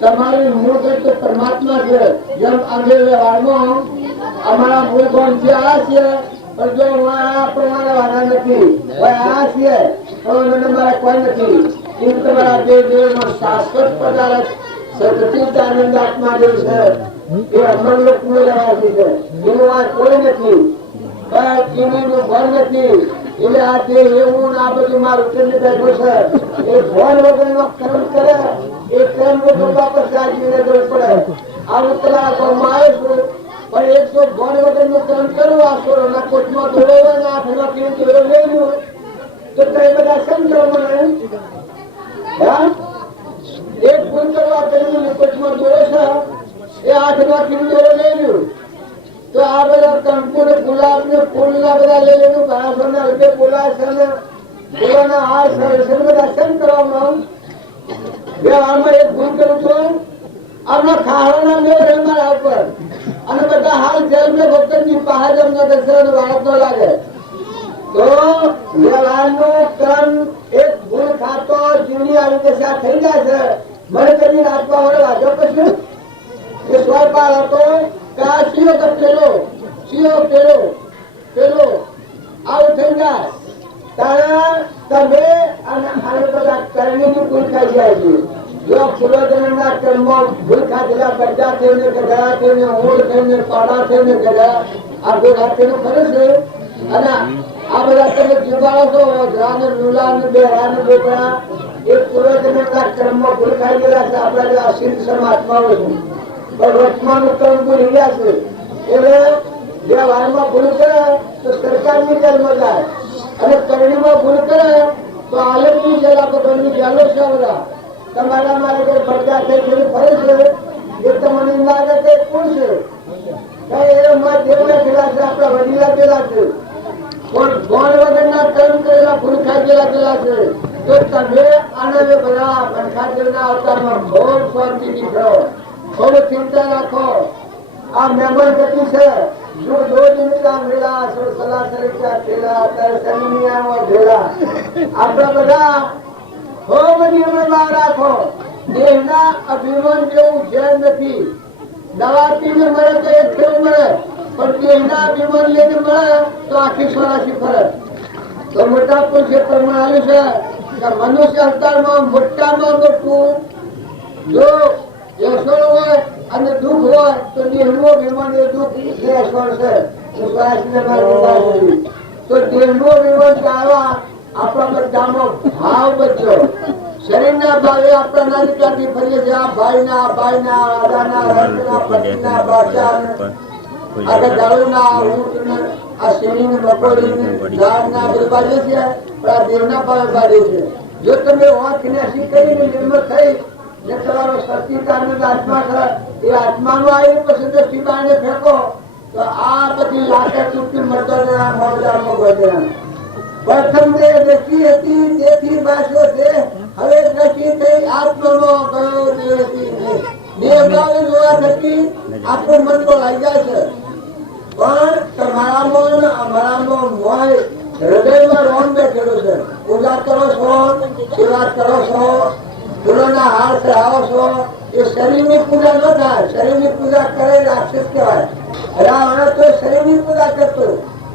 તમારી મૂળ કંઈ તો પરમાત્મા છે. જેમ અમે વ્યવહારમાં અમારા મૂળ કોણ છે? આ છે. પણ જો હું આ પ્રમાણે વાળા નથી, આ છે પણ મારા કોઈ નથી. એ તમારા દેવનો શાશ્વત પદાર્થ સદચિત આનંદ આત્મા જે છે એ અમર લોકનો રહેવાસી છે. એનું આ કોઈ નથી, પણ એનું ભણ નથી. એટલે આ જે એવું આ બધું મારું ઉઠીને બેઠું છે એ ભણ વગરનો કર્મ કરે, એ કર્મ વગર વાપસ સાજીને જવું પડે. આવું કલાકો આવે છું, પણ એક તો ભણ વગરનું કર્મ કરવું, આ સોના કોટમાં દોડ્યો ને આઠમાં કેમ દોડો લેવું, તો કઈ બધા સમજો મને. એક ભૂલ કરવા કરીને કોટમાં દોડે છે, એ આઠમાં કેમ દોડો લેવું, તો આ બધા કંકુ ને ગુલાબ ને ફૂલ ના બધા લઈ લેવું, ઘાસો ને હલકે બોલાય છે ને ફૂલોના હાર છે બધા સેમ કરવામાં. બે આમાં એક ભૂલ કરું છું, આમના ખાવાના મેળ મારા ઉપર અને બધા હાલ જેલ ને ભક્તની પહાડ એમનો દર્શન વાળત ન લાગે. તો વ્યવહારનો કર્મ એક ભૂલ ખાતો જીવની આવી દશા થઈ જાય છે. મને કદી રાતમાં વડે વાંચો પછી એ સ્વયપાલ હતો કે આ શિયો પેલો આવું થઈ જાય તારા તમે અને આને બધા કર્મની ભૂલ ખાઈ જાય છે. જો પૂર્વજન્મના કર્મો ભૂલ ખાધેલા ગઢા થઈને ગઢા થઈને ઊંડ થઈને પાડા થઈને ગઢા આ ગોળા થઈને ફરે છે. અને આ બધા તમે જીવાડો છો વધરાને લુલાને બેરાને બેકડા એ પૂર્વજન્મના કર્મો ભૂલ ખાઈ ગયેલા છે. આપણા જે અસીમ સમાત્માઓ છે પણ વર્તમાનનું કર્મ ભૂલી ગયા છે. એટલે જે વારમાં ભૂલ કરે તો સરકારની જેલમાં જાય અને કરણીમાં ભૂલ કરે તો આલમની જેલ આપણે ઘરની જેલો છે. બધા તમારા મારે કોઈ પડદા થઈ ગયેલી ફરે છે એ તમને લાગે કે કોણ છે? કઈ એ માં દેવના ગયેલા છે, આપણા વડીલા ગયેલા છે, પણ ભણ વગરના કર્મ કરેલા ભૂલ ખાઈ ગયેલા છે. તો તમે આને બધા બંખાદેવના અવતારમાં ઘોર શાંતિથી કરો, થોડું ચિંતા રાખો. આ મહેમાન ગતિ છે. જો દો દિન કા મેળા સો સલા કરે ક્યાં ખેલા ત્યારે સનિયામાં ભેળા. આપણા બધા ખૂબ નિયમમાં રાખો. દેહના અભિમાન જેવું ઝેર નથી. દવા પીને મળે તો એક ફેર મળે, પણ દેહના અભિમાન લઈને મળે તો આખી સ્વરાશી ફરે. તો મોટા પુરુષે પ્રમાણ આવ્યું છે કે મનુષ્ય અવતારમાં મોટામાં મોટું જો યશોડ હોય અને દુઃખ હોય તો દેહનું અભિમાન એ દુઃખ યશોડ છે. તો દેહનું અભિમાન ટાળવા આપણા બધાનો ભાવ બચ્યો. શરીરના ભાવે આપણા નાનીકાથી ફરીએ છીએ. આ ભાઈના રાજાના રંગના પતિના બાદશાહના આગળ દારૂના ઊંટના આ શેરીને બપોરીને ઝાડના બધું બાજે છે, પણ આ દેવના ભાવે બાજે છે. જો તમે વાંખને હસી કરીને નિર્મળ થઈ ને તમારો સચિદાનંદ આત્મા છે એ આત્માનો આવી પછી દ્રષ્ટિ બાળને ફેંકો તો આ બધી લાગે તૂટી મરદાના મોરદામાં ગોજરા. પ્રથમ જે દ્રષ્ટિ હતી તેથી બાશો છે, હવે દ્રષ્ટિ થઈ આત્માનો ગયો દેહથી દેહ ભાવે જોવા થકી આપણું મન તો લાગી જાય છે. પણ તમારામાં અમારામાં મોય હૃદયમાં રોન બેઠેલો છે. પૂજા કરો છો, સેવા કરો છો, ફૂલોના હાર ચડાવો છો, એ શરીરની પૂજા ન થાય. શરીરની પૂજા કરે રાક્ષસ કહેવાય. રાવણ તો શરીરની પૂજા કરતો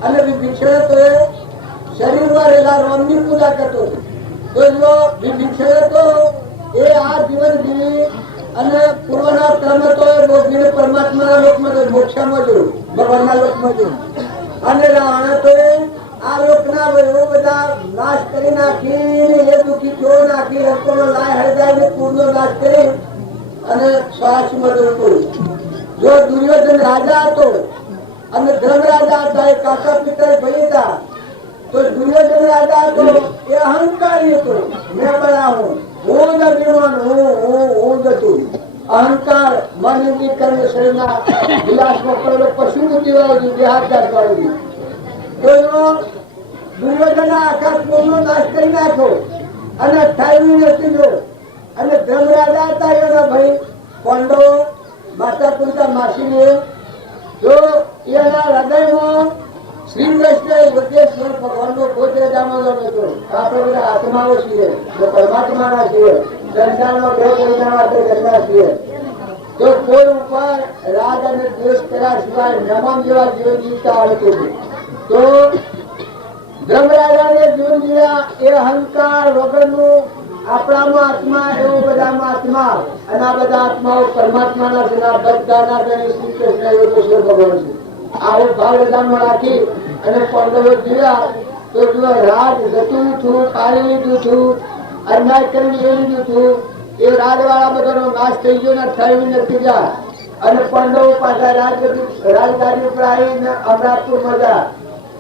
અને વિભીષણ તો શરીરમાં રહેલા રોમની પૂજા કરતો. તો જો વિભીષણ તો એ આ જીવન જીવી અને પૂર્વના કર્મ તો ભોગવીને પરમાત્માના લોકમાં મોક્ષમાં જોયું, ભગવાનના લોકમાં જોયું. અને રાવણ તો આ લોકના એવો બધા નાશ કરી નાખીને એ દુઃખી જો નાખી રસ્તોનો લાય હરદાય પૂરનો નાશ કરી અને સ્વરાશીમાં જોયું. જો દુર્યોધન રાજા હતો અને ધર્મ રાજા હતા, એ કાકા પિતા ભાઈ હતા. તો દુર્યોધન રાજા હતો એ અહંકારી હતો. મેં બનાવું હું જ અભિમાન હું જ હતું. અહંકાર મન ની કર્મ શરીરના વિલાસમાં પડેલો પશુ બુદ્ધિ વાળું દેહાત્યાર વાળું. તો દુર્યોધન આખા કુળનો નાશ કરી નાખ્યો અને 28 હતી અને ધર્મ રાજા હતા એના ભાઈ પાંડવો માતા કુંતા માસીને જો એના હૃદયમાં શ્રી કૃષ્ણ યોગેશ્વર ભગવાનનો પોતે દામોદર હતો. આપણે બધા આત્માઓ છીએ, જો પરમાત્માના છીએ, સંસારમાં બે પરિણામ આપણે કરતા છીએ. તો કોઈ ઉપર રાગ અને દ્વેષ કર્યા સિવાય મહેમાન જેવા જીવન જીવતા આવડતું નથી. તો ધર્મરાજાને જીવન જીવ્યા એ અહંકાર વગરનું આપણામાં આત્મા એવો બધામાં આત્મા, અને આ બધા આત્માઓ પરમાત્માના છે. બધાના ગણે શ્રી કૃષ્ણ યોગેશ્વર ભગવાન છે. આવો ભાવ બધામાં રાખી અને પાંડવો જીવ્યા. તો જો રાજ જતું છું, પાડી લીધું છું, અન્યાય કરી લઈ લીધું છું, એ રાજવાળા બધાનો નાશ થઈ ગયો ને થઈ નથી ગયા. અને પાંડવો પાછા રાજગાદી ઉપર આવીને અમરાપુર મજા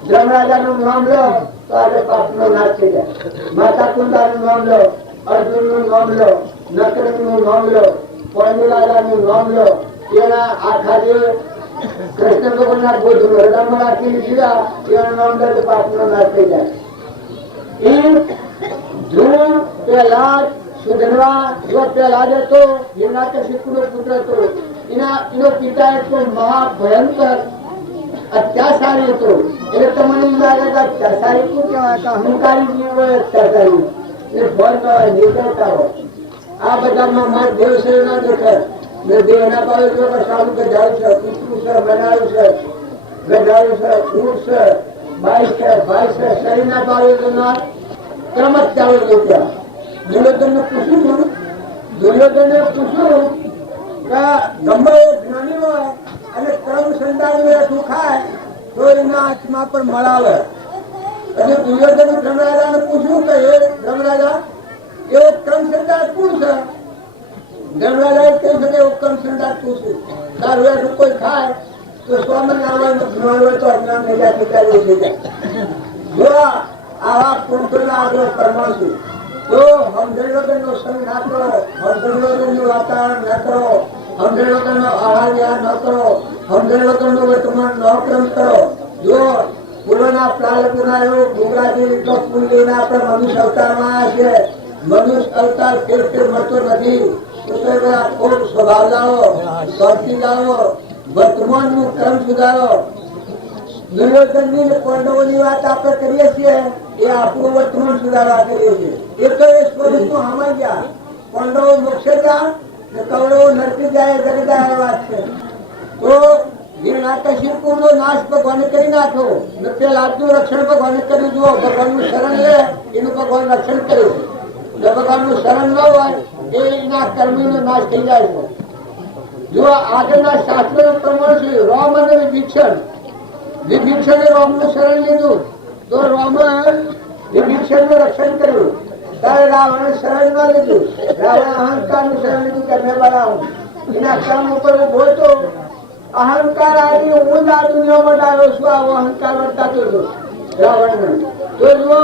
ધર્મરાજાનું નામ લો તો આજે પાપનો નાશ થઈ જાય. માતા કુંદાનું નામ લો, અર્જુનનું નામ લો, નકરનું નામ લો, પાંડુરાજાનું નામ લો, એના આખા જે કૃષ્ણ ભગવાનના ગોધનું હૃદયમાં રાખીને જીવ્યા એનું નામ લો તો પાપનો નાશ થઈ જાય. એ ધ્રુવ પ્રહલાદ સુધનવા એવા પ્રહલાદ હતો, હિરણ્યકશિપુનો પુત્ર હતો. એનો પિતા એટલો મહાભયંકર અત્યાચારી હતો. એટલે તમને એમ લાગે કે અત્યાચારી શું કહેવાય કે અહંકારી જીવ હોય, અત્યાચારી એ ભય ન હોય, નિર્દયતા હોય. આ બધામાં મત દેવ છે ના દેખે ને દેહના પાડે જો સારું ગજાયું છે, કૂતરું છે, બનાવ્યું છે, ગજાયું છે, ઊંટ છે, બાઈક છે, ભાઈ છે, શરીરના પાડે તો ના ક્રમ જ ચાલુ ગયા. દુર્યોધનને પૂછ્યું કે ગમે એ જ્ઞાની હોય અને કર્મ સંતાનું એટલું ખાય તો એના આત્મા પર મળાવે. અને દુર્યોધન ધર્મરાજાને પૂછ્યું કે એ ધર્મરાજા એવો કર્મ સંતાન કોણ છે? ધર્મરાજાએ કહી શકે એવો કર્મ સંતાન તું છું. તારું એટલું કોઈ ખાય તો સ્વામી આવવાનું જ્ઞાન હોય તો અજ્ઞાન થઈ જાય, પિતાજી થઈ જાય. જો આવા પુરુષોના આગ્રહ પરમાણુ તો સમજણ વગરનો સંગ ના કરો, સમજણ વગરનું વાતાવરણ ના કરો, સમજણ વગરનો આહાર વિહાર ન કરો, સમજણ વગરનું વર્તમાન ન ક્રમ કરો. જો પૂર્વના પ્રાલકોના એવો ડુંગરાથી તો પુલ લઈને આપણે મનુષ્ય અવતારમાં આવ્યા છે. મનુષ્ય અવતાર ફેર મળતો નથી. ખૂબ સ્વભાવ લાવો, શાંતિ લાવો, વર્તમાનનું ક્રમ સુધારો. દુર્યોધનની ને પાંડવોની વાત આપણે કરીએ છીએ એ આપણું વર્તમાન સુધારવા કરીએ છીએ. એ તો એ સ્વરૂપમાં હમાઈ ગયા. પાંડવો મોક્ષે ગયા ને કૌરવો નરકે જાય, જગદાય વાત છે. તો હિરણ્યકશિપુનો નાશ ભગવાને કરી નાખો ને પ્રહલાદનું રક્ષણ ભગવાને કર્યું. જુઓ, ભગવાનનું શરણ લે એનું ભગવાન રક્ષણ કર્યું. જો ભગવાનનું શરણ ન હોય એ એના કર્મીનો નાશ થઈ જાય છે. જો આગળના શાસ્ત્રનું પ્રમાણ છે રામ અને વિભીષણ. વિભીષણે રામનું શરણ લીધું તો રામે વિભીષણનું રક્ષણ કર્યું. ત્યારે રાવણે શરણ ન લીધું, રાવણે અહંકારનું શરણ લીધું કે મેં બનાવું. એના કર્મ ઉપર ઉભો તો અહંકાર આવી હું જ આ દુનિયામાં આવ્યો છું, આવો અહંકાર વર્તાતો હતો રાવણને. તો જો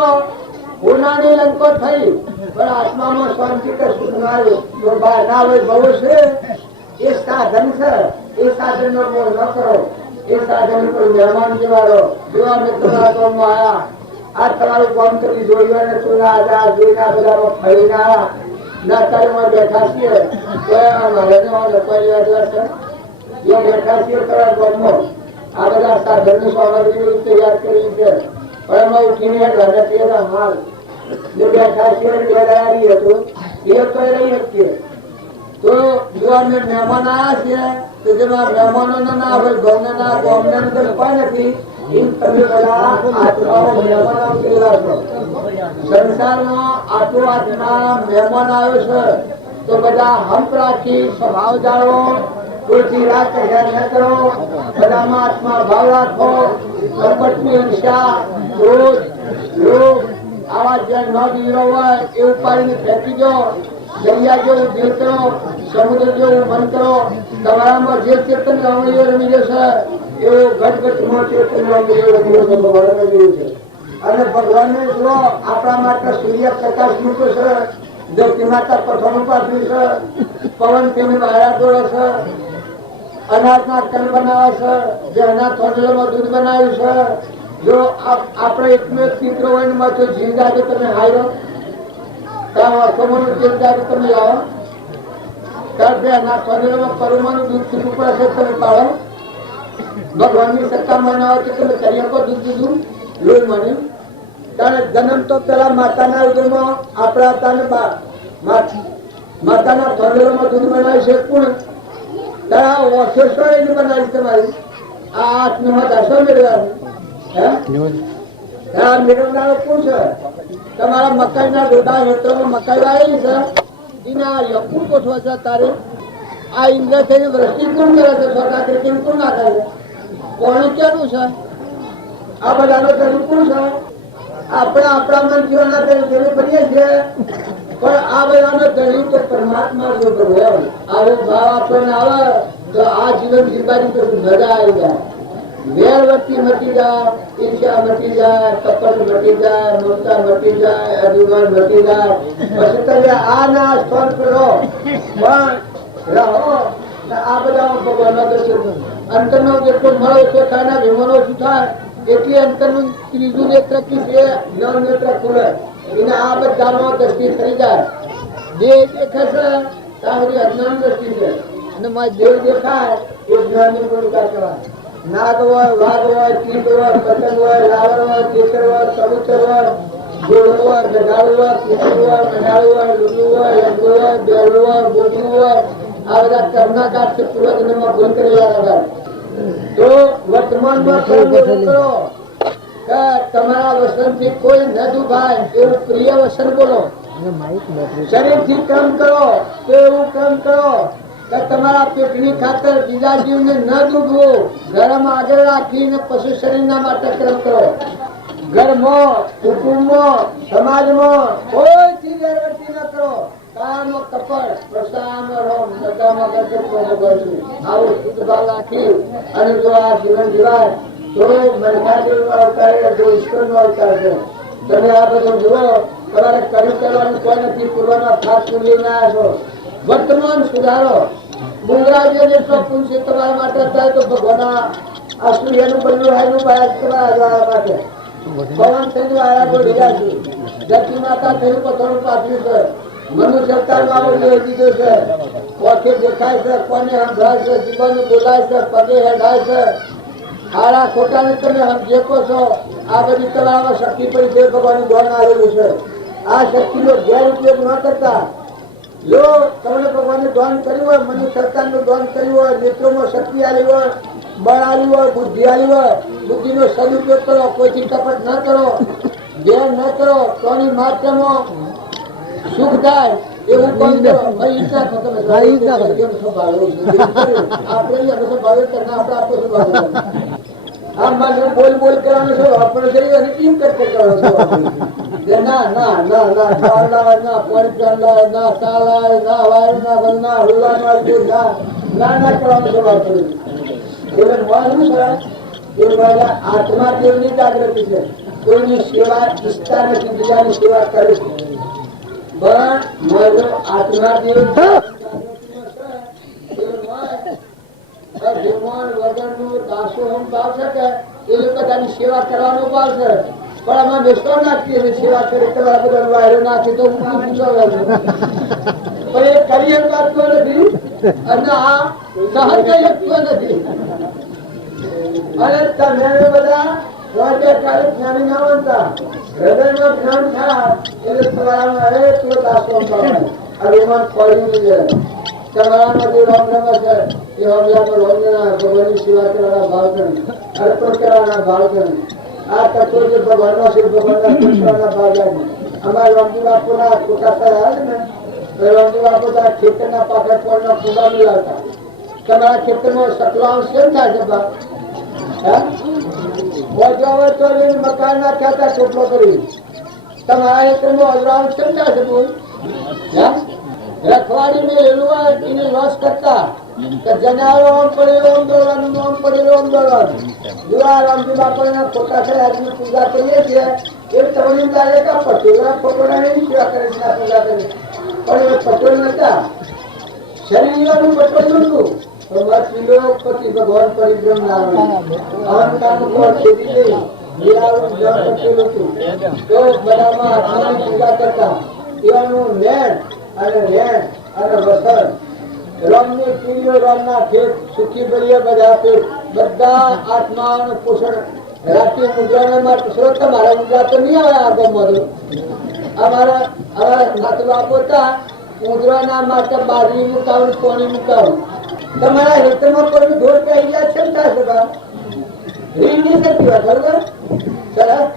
પૂર્ણાની લંકો થઈ પણ આત્મામાં શાંતિ કે સુખ ના આવ્યું. જો બહાર ના હોય બહુ છે એ સાધન છે, એ સાધનનો મોહ ન કરો. એ સાધન પર મહેમાન જેવાડો. જેવા મેં તમારા ગામમાં આવ્યા, આ તમારું કામ કરી જોયું ને તું આજે જોઈને આ બધા ફરીને આવ્યા ના તારીમાં બેઠા છીએ તો અમારે બેઠા છીએ તમારા ગામમાં આ બધા સાધનની સામગ્રી તૈયાર કરી છે. પણ અમે ઉઠીને ઘરે છીએ હાલ બેઠા છીએ બેરારી હતું એ તો રહી શકીએ. તો જો અમે મહેમાન આવ્યા છીએ તો જેમાં મહેમાનો ના હોય, ગૌના ગોમના કોઈ નથી. સંસારમાં આટલો આત્મા મહેમાન આવ્યો છે તો બધા હંપ રાખી સ્વભાવ જાળવો, કોઈથી રાત ન કરો, બધામાં આત્મા ભાવ રાખો. સંપત્તિ ઈર્ષા, ક્રોધ, લોભ આવા જે ન દીરો હોય એ ઉપાડીને ફેંકી દો. દરિયા જેવું દિલ કરો, સમુદ્ર જેવું મન કરો. તમારામાં જે ચેતન રમણીઓ રમી જશે એવું ઘટઘટમાં ચેતન રમણીઓ રમી જશે. ભગવાન જોયું છે. અને ભગવાનને જો આપણા માટે સૂર્ય પ્રકાશ મૂક્યો છે, ધરતી માતા પથ્થર પાથર્યું છે, પવન તેની બહાર દોડે છે, અનાજના કણ બનાવે છે, જે અનાજ થોડેમાં દૂધ બનાવ્યું છે. જો આપણે એકમેક ચિત્ર હોય ને તો જીવ જાગે તમે હારો તમે લાવો પરમાણુ દૂધ છૂટું પડે છે તમે પાડો. ભગવાનની સત્તા મનાવો તો તમે કરી શકો દૂધ દીધું લોહી મળ્યું તારે જન્મ તો પેલા માતાના ઉદરમાં આપણા હતા ને માતાના ભરેલોમાં દૂધ બનાવી છે કોણ તારા વર્ષો બનાવી તમારી આ 8 9 10 મેળવ્યા હે આ મેળવનારો કોણ છે તમારા મકાઈના ડોડા હેઠળમાં મકાઈ વાવેલી છે એના યકુર ગોઠવા છે તારે આ ઇન્દ્ર થઈને વૃષ્ટિ કોણ કરે છે સ્વર્ગા ક્રિકેટ કોણ ના કરે કોણ ક્યાંનું છે આ બધાનો જરૂર કોણ છે આપણે આપણા મન જીવનના જરૂર કરીએ છીએ પણ આ બધાનો જરૂર તો પરમાત્મા જો પ્રભુ આવો ભાવ આપણને આવે તો આ જીવન જીવવાની તો મજા આવી જાય વેરવતી મટી જાય ઈર્ષ્યા મટી જાય કપટ મટી જાય મમતા મટી જાય અભિમાન મટી જાય પછી તમે આ ના સ્થળ કરો પણ રહો આ બધા ભગવાનના દર્શન અંતરનો જેટલો મળો તો થાય વિમાનો શું થાય એટલે અંતરનું ત્રીજું નેત્ર કી છે જ્ઞાન નેત્ર ખુલે એને આ બધામાં દ્રષ્ટિ થઈ જાય જે દેખાશે તારી અજ્ઞાન દ્રષ્ટિ છે અને મારે દેવ દેખાય એ જ્ઞાનની ભૂમિકા કહેવાય નાગ હોય વાઘ હોય કીટ હોય પતંગ હોય રાવણ હોય કેસર હોય કબૂતર હોય ઘોડો હોય ગધાડું હોય કીચું હોય મેળાળું હોય લુલું હોય લંગો હોય બેલું હોય બોધું હોય આ બધા કર્મના કાળ છે પૂર્વજન્મમાં ભૂલ કરેલા હતા તો વર્તમાનમાં કર્મ કરો કે તમારા વસનથી કોઈ ન દુભાય એવું પ્રિય વસન બોલો શરીરથી કર્મ કરો તો એવું કર્મ કરો કે તમારા પેટની ખાતર બીજા જીવને ન ડૂબવો ધર્મ આગળ રાખીને પશુ શરીરના માટે કર્મ કરો ઘરમાં કુટુંબમાં સમાજમાં કોઈ ચીજ અરવટી ન કરો કામનો કપડ પ્રસાદ રોમ નકામાં ગજબ આવું શુદ્ધ ભાવ રાખી અને જો આ જીવન જીવાય તો મનખાદેવનો અવતાર જો ઈશ્વરનો અવતાર છે તમે આ બધું જુઓ તમારે કર્મ કરવાનું કોઈ નથી પૂર્વના ખાસ પૂરી ના છો વર્તમાન સુધારો મુંગરાજે જેટલો પુરુષ તમારા માટે થાય તો ભગવાનના આ સૂર્યનું બન્યું હાયનું બાદ તમારા માટે પવન થઈને આયા તો લીધા છે ધરતી માતા થયું પથ્થરું પાથર્યું છે મનુષ્ય અવતારમાં લઈ દીધો છે ઓખે દેખાય છે કોને સંભળાય છે જીવન બોલાય છે પગે હેડાય છે સારા ખોટાને તમે સમજી શકો છો આ બધી તમારામાં શક્તિ પડી છે ભગવાનનું ધ્યાન આવેલું છે આ શક્તિનો ગેરઉપયોગ ન કરતા જો તમને ભગવાનનું દાન કર્યું હોય મનુષ્ય સરકારનું દાન કર્યું હોય નેત્રોમાં શક્તિ આવી હોય બળ આવી હોય બુદ્ધિ આવી હોય બુદ્ધિનો સદુપયોગ કરો કોઈથી કપટ ન કરો ધ્યાન ન કરો તોની માત્રામાં સુખ થાય એવું કોણ કરો ઈચ્છા થતો આમ માત્ર બોલ બોલ કરવાનું છે આપણે જઈએ અને ટીમ કરતે કરવાનું છે ના ના ના ના ચાલા ના પડચાલા ના સાલા ના વાય ના વના હુલા ના ના ના ના કરવાનું છે આપણે એટલે માનું છે એ પહેલા આત્મા દેવની જાગૃતિ છે કોઈની સેવા ઈચ્છતા નથી બીજાની સેવા કરે છે પણ મારો આત્મા દેવ ભગવાન વગરનું દાસો હમ ભાવ છે કે એ લોકો બધાની સેવા કરવાનો ભાવ છે પણ આમાં બેસતો નાખીએ સેવા કરી કરવા બધા વાયરો નાખી તો હું પૂછવાનું પણ એ કરી શકતો નથી અને આ સહન કરી શકતો નથી અને તમે બધા વાંચે કાલે જ્ઞાની ના બનતા હૃદયમાં જ્ઞાન થાય એટલે તમારામાં અરે તો દાસો અભિમાન પડી જાય તમારામાં જે રામ રમ છે એ હમલામાં રોમના ભગવાનની સેવા કરવાના ભાવ છે અર્પણ કરવાના ભાવ છે આ તત્વો જે ભગવાનનો છે ભગવાનના કરવાના ભાવ જાય અમારા રામજી બાપુના ખોટા થયા છે ને રામજી બાપુ ખેતરના પાકડ પડના ફૂલા નહીં આવતા તમારા ખેતરમાં સકલાંશ કેમ થાય છે બાપ મકાન નાખ્યા હતા ટોપલો કરી તમારા ખેતરમાં અજરાંશ કેમ થાય છે બોલ રખવાડી ને લેલું હોય એને લોસ કરતા જનારો આમ પડેલો આમ દોડવાનું આમ પડેલો આમ દોડવાનું જુવા રામજી બાપાના ખોટા છે આજની પૂજા કરીએ છીએ એ તમને લાગે કે પટોળા પટોળાને સેવા કરે છે પૂજા કરી પણ એ પટોળ નતા શરીરનું પટોળ નતું પછી ભગવાન પરિભ્રમ લાવે અહંકારનું કોઈ ખેતી નહીં નિરાળું જળ પટેલું હતું તો બધામાં આત્માની પૂજા કરતા એવાનું નેણ અને રેણ અને વસન રામની પીડીઓ રામના ખેત સુખી બળીએ બધા પે બધા આત્માનું પોષણ રાત્રિ મુદ્રાને માટે સ્રોત તમારા મુદ્રા તો નહીં આવે આગળ મળ્યું અમારા નાતુ બાપો હતા મુદ્રાના માટે બાજરી મુકાવું પાણી મુકાવું તમારા હેતરમાં કોઈ ઢોર કહી ગયા છે ને થશે બા રીત નહીં કરતી વાત બરોબર સરસ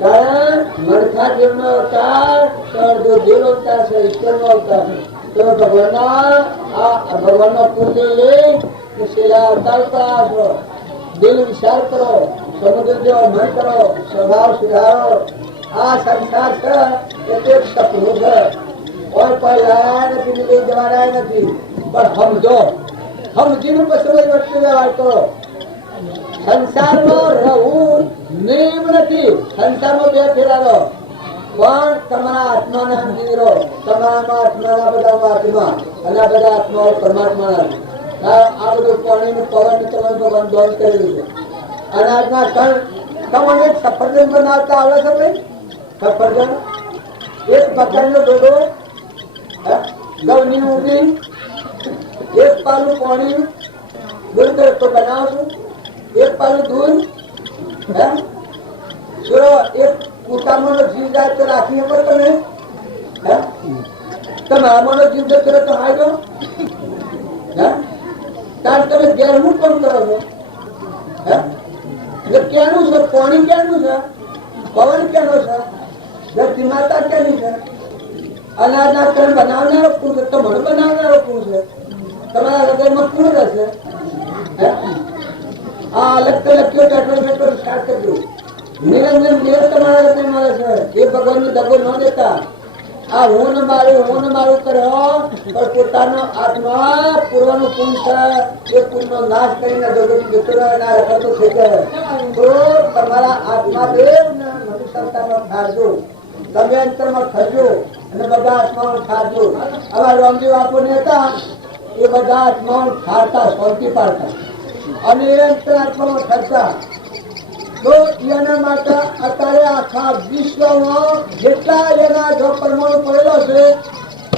કારણ મણખા જીવનો અવતાર તો દેવ અવતાર છે ઈશ્વરનો અવતાર તમે ભગવાનનો પુણ્ય લઈ શિલા અવતાર પર આવો દિલ વિચાર કરો સમુદ્ર જેવો મન કરો સ્વભાવ સુધારો આ સંસાર છે એ તો એક સપનું છે કોઈ લાયા નથી લઈ જવાના નથી પણ સમજો સમજીને પછી વસ્તુ વ્યવહાર કરો સંસારમાં રહું નિયમ નથી સંસારમાં બે ફેરાવો પણ તમારા આત્માને સમજી રહો તમારામાં આત્માના બધામાં આત્મા અને આ બધા આત્માઓ પરમાત્માના આ બધું પાણીનું પવન તમે ભગવાન બંધ કરેલું છે અનાજના કણ તમને એક સફરજન બનાવતા આવડે છે ભાઈ સફરજન એક બકાઈનો ડોડો ઘઉંની ઊંધી એક પાલું પાણી દૂધ તો બનાવશું એક પાલું દૂધ એક કુટામાં જીવ જાય તો રાખી શકો તમે આમાંનો જીવ જતો રહે તો હાઈ દો કારણ તમે ગેરનું પણ કરો છો એટલે ક્યાંનું છે પાણી ક્યાંનું છે પવન ક્યાંનો છે ધરતી માતા ક્યાંની છે અનાજના કણ બનાવનારો કોણ છે તમારો બનાવનારો કોણ છે તમારા હૃદયમાં કોણ રહેશે આ અલગ લખ્યો બેઠો સ્ટાર્ટ કરજો નિરંજન દેવ તમારા હૃદયમાં રહે છે એ ભગવાનનો દગો ન દેતા આ હું મારું કરો પણ પોતાનો આત્મા પૂર્વનું પુણ્ય છે એ પુણ્યનો નાશ કરીને જગત જતો રહેના રખડતો થઈ જાય તો તમારા આત્મા દેવ ને મનુષ્યતામાં ઠારજો તમે અંતરમાં ખરજો અને બધા આત્માઓ ઠારજો આવા રામજી બાપુને હતા એ બધા આત્માઓ ઠારતા શાંતિ પાડતા અને એ અંતર આત્મામાં ઠરતા તો એના માટે અત્યારે આખા વિશ્વમાં જેટલા એના જો પરમાણુ પડેલો છે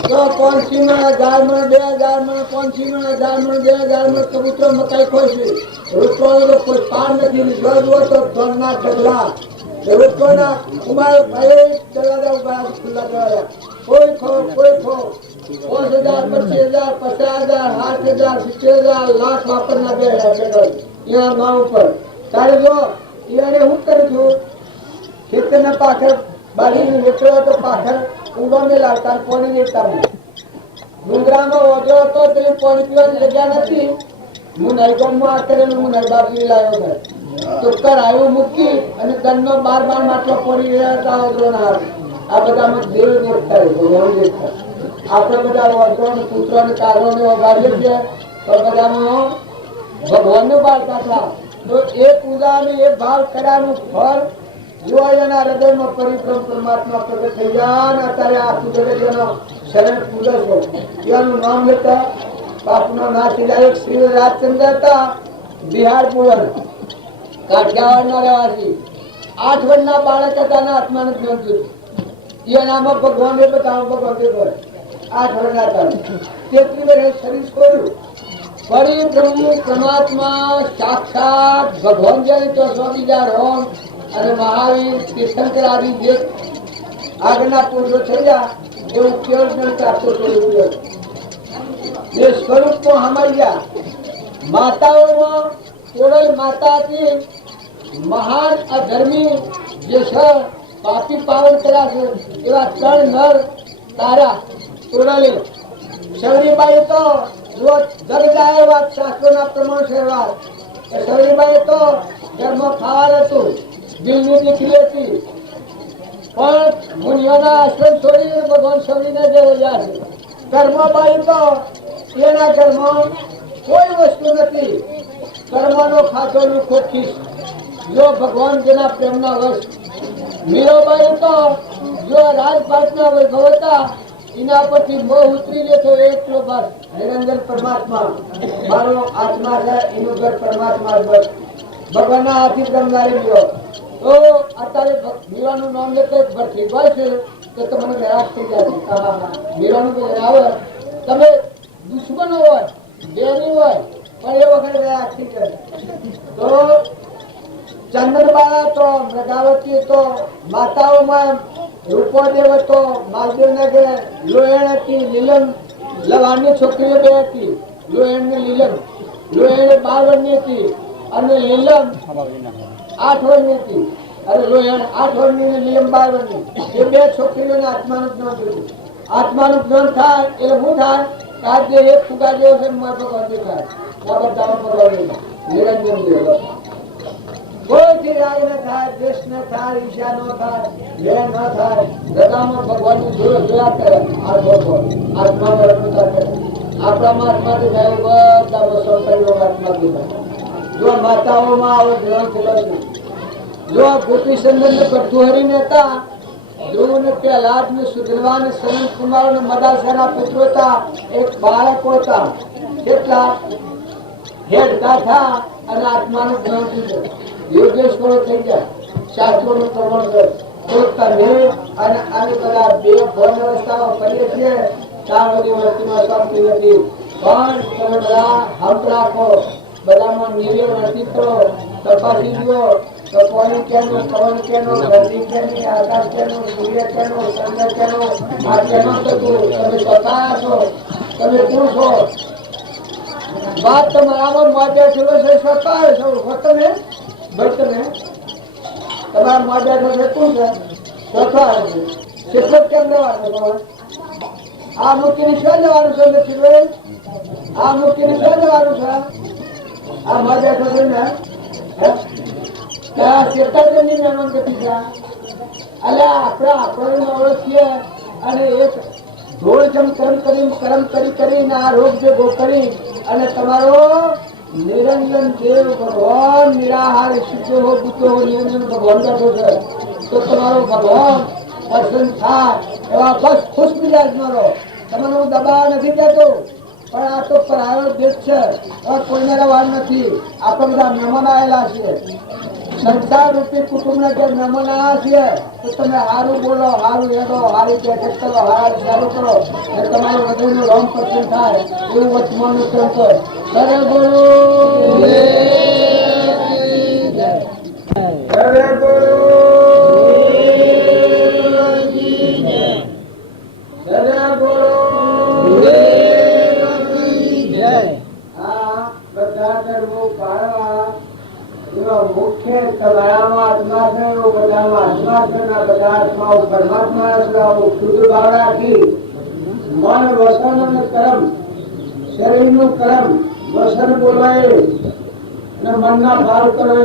તો 500 મણ 1000 મણ 2000 મણ 500 મણ 1000 મણ 2000 મણ કબૂતર મકાઈ ખોઈ છે રૂપવાનો કોઈ પાર નથી જો જુઓ તો ધનના ઢગલા રૂપવાના કુમાર ભાઈ ચલાડા ઉભા ખુલ્લા દ્વારા કોઈ ખો 5000 25,000 50,000 60,000 70,000 લાખ વાપરના બે અહીંયા નામ ઉપર તારે જો એને હું કરું છું ખેતરના પાછળ બાળીને વેચો તો પાછળ ઊંઘાને લાવતા પાણી લેતા ડુંગરામાં ઓજો હતો તો એ પાણી પીવાની જગ્યા નથી હું નરગમમાં આ કરેલું હું નરબાજી લાવ્યો છે ટુક્કર આવ્યું મૂકી અને દનનો 12 માટલો પાણી લેતા ઓજોના આ બધામાં દેવ દેખતા ભગવાન દેખતા આપણે બધા ઓજો ને પુત્રો ને કારો ને વગાડીએ છીએ તો બધામાં ભગવાનનું બાળતા હતા તો એ પૂજા અને એ ભાવ કર્યાનું ફળ જો એના હૃદયમાં પરિભ્રમ પરમાત્મા પ્રગટ થઈ જાય અને અત્યારે આખું જગત એનો શરણ પૂજે છે એનું નામ લેતા બાપનો નાથ જાય શ્રી રાજચંદ્ર હતા બિહાર પુવન કાઠિયાવાડના રહેવાસી 8 વર્ષના બાળક હતા અને આત્માને જ્ઞાન થયું એનામાં ભગવાન એ બતાવો ભગવાન એ કરે 8 વર્ષના હતા 33 વર્ષે શરીર છોડ્યું પરિબ્રહ્મ પરમાત્મા સાક્ષાત ભગવાન જયારે તો સ્વામીજા રોમ અને મહાવીર તીર્થંકર આદિ જે આગળના પુરુષો થઈ ગયા એવું કેવળ જ્ઞાન પ્રાપ્ત કર્યું એ સ્વરૂપમાં હમાઈ ગયા માતાઓમાં કોડલ માતા હતી મહાન અધર્મી જે છે પાપી પાવન કર્યા છે એવા 3 નર તારા કોડલી શબરીબાઈ તો જો જગ જાય વાત શાસ્ત્રોના પ્રમાણ છે વાત શબરીબાઈ તો ઘરમાં ખાવા હતું દિલની દીકરી હતી પણ મુનિઓના આશ્રમ છોડીને ભગવાન શબરીને જઈ રહ્યા છે કર્મબાઈ તો એના ઘરમાં કોઈ વસ્તુ નથી કર્મનો ખાધો લુખો ખીસ જો ભગવાન જેના પ્રેમના વશ મીરાબાઈ તો જો રાજપાટના વૈભવ હતા એના પરથી મોહ ઉતરી જતો એટલો બસ નિરંજન પરમાત્મા મારો આત્મા છે એનું ઘર પરમાત્મા બસ ભગવાનના હાથી બ્રહ્મારી ગયો તો અત્યારે મીરાનું નામ લેતો ભરતી ભાઈ છે તો તમને નિરાશ થઈ જાય મીરાનું આવે તમે દુશ્મનો હોય, બેની હોય, પણ એ વખતે આખી કરે. તો ચંદ્રબાળા તો મૃગાવતી તો માતાઓમાં રૂપોદેવ હતો, માલદેવનગર લોહેણ હતી, નીલમ લવાની છોકરીઓ બે હતી, લોહેણ ને નીલમ. લોહેણ 12 વર્ષની હતી અને નીલમ 8 વર્ષની હતી. અરે લોહેણ 8 વર્ષની અને નીલમ 12 વર્ષની. એ બે છોકરીઓને આત્માનું જ્ઞાન થયું. આત્માનું જ્ઞાન થાય એટલે શું થાય? આજે એક ફુગા જેવો છે, માથો કાઢી થાય. આ બધામાં પકડી નિરંજન દેવ. કોઈથી રાગ ન થાય, દ્વેષ ન થાય, ઈર્ષ્યા ન થાય, ભય ન થાય. હૃદયમાં ભગવાનનું જોયા કરે. આ ભગવાન આત્મામાં રમતા કરે. આપણામાં આત્માથી થાય બધા વસો પરિવાર આત્માથી થાય. જો માતાઓમાં આવો જ્ઞાન થયેલો. જો ગોપીચંદ્ર ને ભટ્ટુહરી હતા, ધ્રુવ ને પ્રહલાદ ને સુધલવા ને સનત કુમાર ને મદાસના પુત્રો હતા. એક બાળકો હતા. કેટલા હેડતા થા અને આત્માનું જ્ઞાન થયું. યોગેશ્વરો થઈ ગયા. શાસ્ત્રોનું પ્રમાણ કરે. તો તમે અને આવી બધા બે ભોન અવસ્થાઓ કરીએ છીએ. ત્યાં બધી વસ્તીમાં શાંતિ નથી. પણ તમે બધા હમ રાખો. બધામાં નિર્ણય નથી કરો. તપાસી જુઓ તો કોની કેનું, પવન કેનું, ધરતી કેની, આકાશ કેનું, સૂર્ય કેનું, ચંદ્ર કેનું, આ કેનું થતું. તમે સ્વતઃ છો. તમે શું છો? વાત તમારામાં મોઢે થયેલો છે. સ્વતઃ છો તમે. ભાઈ તમે તમારા મોઢે થશે શું છે? સ્વતઃ છે. કેટલો કેમ રહેવાનું? આ મૂકીને શું જવાનું છે? નથી ભાઈ, આ મૂકીને શું જવાનું છે? આ મોઢે થશે ને ત્યાં શેતાજની મહેમાન ગતિ છે. અલ્યા આપણે ઓળખીએ અને એક ધોળજમ કર્મ કરીને આ રોગ ભેગો કરી અને તમારો નિરંજન દેવ ભગવાન નિરાહાર શુદ્ધ હો, બુદ્ધ હો, નિરંજન ભગવાન બેઠો છે. તો તમારો ભગવાન પસંદ થાય એવા બસ ખુશ મિજાજ મારો. તમને હું દબાવ નથી દેતો, પણ આ તો પરાયો દેશ છે. કોઈને રવાડ નથી. આપણે બધા મહેમાન આવેલા છીએ. સંસાર રૂપી કુટુંબ ના જે મહેમાન આવ્યા છીએ, તો તમે સારું બોલો, સારું હેડો, સારી બેઠક કરો, સારું કરો. તમારું હૃદયનું રોમ પસંદ થાય એવું વર્તમાનનું કરો. સરે ગુરુ સરે ગુરુ સરે ગુરુ. આ બધા ધર્મો પાળવા મુખ્ય તમારામાં આત્મા છે, એવું બધામાં આત્મા છે. બધા આત્માઓ પરમાત્મા શુદ્ધ ભાવ રાખી મન વસન અને કર્મ, શરીરનું કર્મ વસન બોલાય અને મનના ભાવ કરે.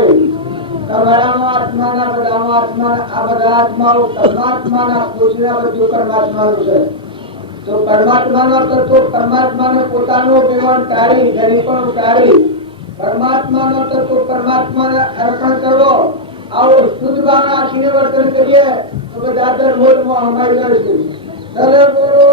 તમારામાં આત્માના બધામાં આત્મા, આ બધા આત્માઓ પરમાત્માના પૂછના બધું પરમાત્માનું છે. તો પરમાત્માનો તત્વ પરમાત્માને પોતાનું જીવન ટાળી, ધરી પણ ટાળી પરમાત્માનો તત્વ પરમાત્માને અર્પણ કરવો. આવો શુદ્ધ ભાવ રાખીને વર્તન કરીએ તો બધા ધર્મોમાં અમારી જઈશું. સરે ગુરુ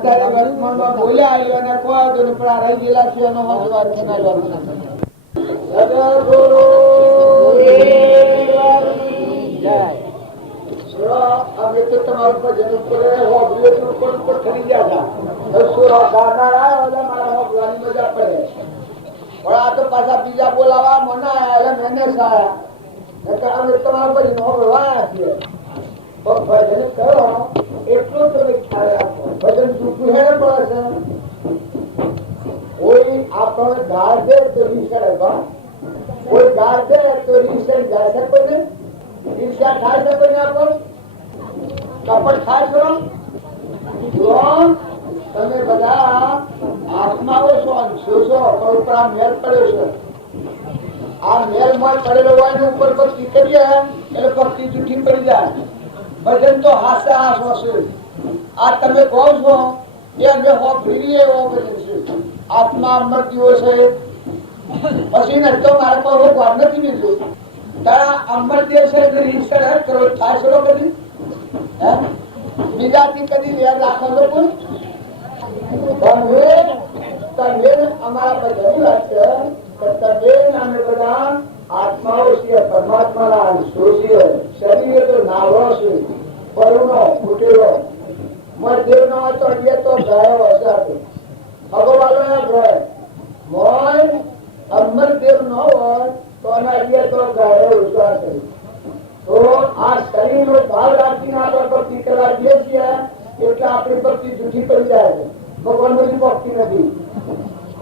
અત્યારે વર્તમાનમાં બોલ્યા અને કોઈ તો પણ આ રહી ગયેલા છે એનો વાત સુનાવવાનો સદગુરુ જય અમે તો તમારું ભજન ઉપર ઉપર ખરી ગયા હતા સુરો ગાનાર આવ્યો એટલે મારા હોગવાની મજા પડે પણ આ તો પાછા બીજા બોલાવા મને એટલે મેને સાયા અમે તમારું ભજન હોગવાયા છીએ ભજન કરો એટલું તમે ખ્યાલ રાખો ભજન ચૂકવું હેને પડે છે કોઈ આપણને ગાળ દે તો રીસડ કોઈ ગાળ દે તો રીસડ જાય શકે ને ઈર્ષા થાય શકે ને આપણને કપટ થાય કરો જો તમે બધા આત્માઓ છો અંશો છો પણ ઉપર આ મેલ પડ્યો છે આ મેલ માં પડેલો હોય ને ઉપર ભક્તિ કરીએ એટલે ભક્તિ જૂઠી પડી જાય ભજન તો હાસ્ય હાસ હશે આ તમે કહો છો એ અમે હો ફીરીએ એવો ભજન છે આત્મા અમર દિવસ છે પછી ને તો મારે કોઈ ભગવાન નથી લીધું તારા અમર દિવસ છે રીસર કરો થાય છો કદી બીજાથી કદી વેર રાખો તો પણ તમે અમારા બધા છે તમે અમે બધા આત્માઓ છીએ પરમાત્માના અંશો છીએ શરીર તો નાવો છે પરુનો ફૂટેલો મધ્યનો તો એ તો ગાયો હશે ભગવાનો ભય મોય અમરદેવ ન હોય તો ના એ તો ગાયો ઉસાશે તો આ શરીરનો ભાવ રાખીને આપણે ભક્તિ કરવા જઈએ છીએ એટલે આપણી ભક્તિ જૂઠી પડી જાય છે ભગવાનની ભક્તિ નથી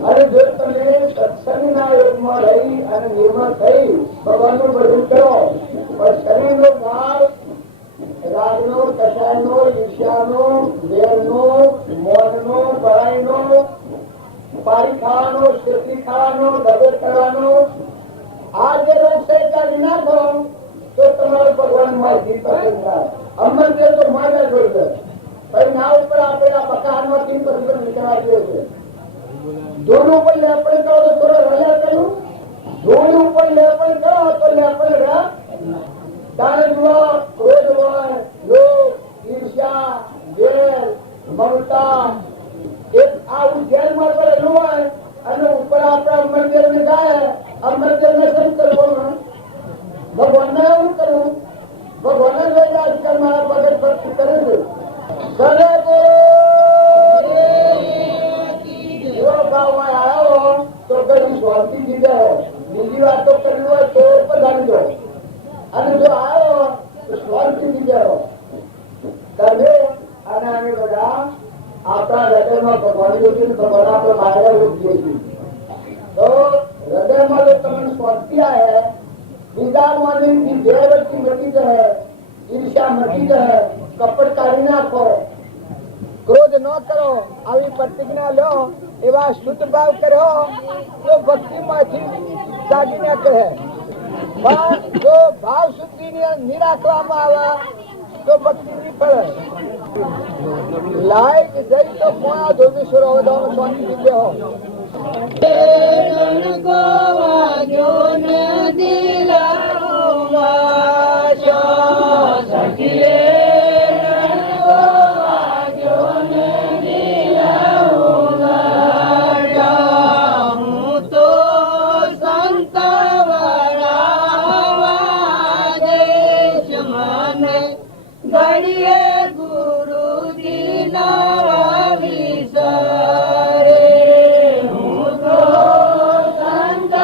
અને જો તમે સત્સંગના યોગમાં રહી અને નિર્મળ થઈ ભગવાનનું ભજન કરો પણ શરીરનો ભાવ રાગનો કષાયનો ઈર્ષ્યાનો વેરનો મોહનો બળાઈનો પારી ખાવાનો શેતી ખાવાનો દબે કરવાનો આ જે રોગ છે ચાલી નાખો તો તમારો ભગવાન માહિતી પસંદ થાય અમર જે તો માગા જોઈ પછી ના ઉપર આપેલા મકાનમાં 3% નીકળવા જોઈએ છે ધૂળ ઉપર લેપણ કરો તો થોડો રહ્યા કર્યું ધૂળ ઉપર લેપણ કરો તો લેપણ રહ્યા તારે જુઓ ક્રોધ હોય લોભ ઈર્ષ્યા વેર મમતા એક આવું જેલમાં કરેલું હોય અને ઉપર આપણા અમરદેવ ને ગાય અમરદેવ ને સંત કરવું ભગવાન ને એવું કરવું ભગવાન લઈ આજકાલ મારા પગત ભક્તિ કરે છે તો કદી સ્વાર્થી દીધે બીજી વાત તો કરવી હોય તો પધારી દો અને જો આવ્યો તો સ્વાર્થી દીધે તમે અને અમે બધા આપણા હૃદયમાં ભગવાન ભગવાન આપણે માયા રોકીએ છીએ તો હૃદયમાં જો તમને સ્વાર્થી આવે બીજા માની જે વ્યક્તિ મટી જાય ઈર્ષ્યા મટી જાય કપટ કાઢી નાખો ક્રોધ ન કરો આવી પ્રતિજ્ઞા લો એવા શુદ્ધ ભાવ કર્યો તો ભક્તિ માંથી જાગીને કહે પણ જો ભાવ શુદ્ધિ ની રાખવામાં આવે તો ભક્તિ નહીં પડે લાઈટ જઈ તો પોણા ધોમેશ્વર અવધાનો શાંતિ દીધે હો સંત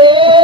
રે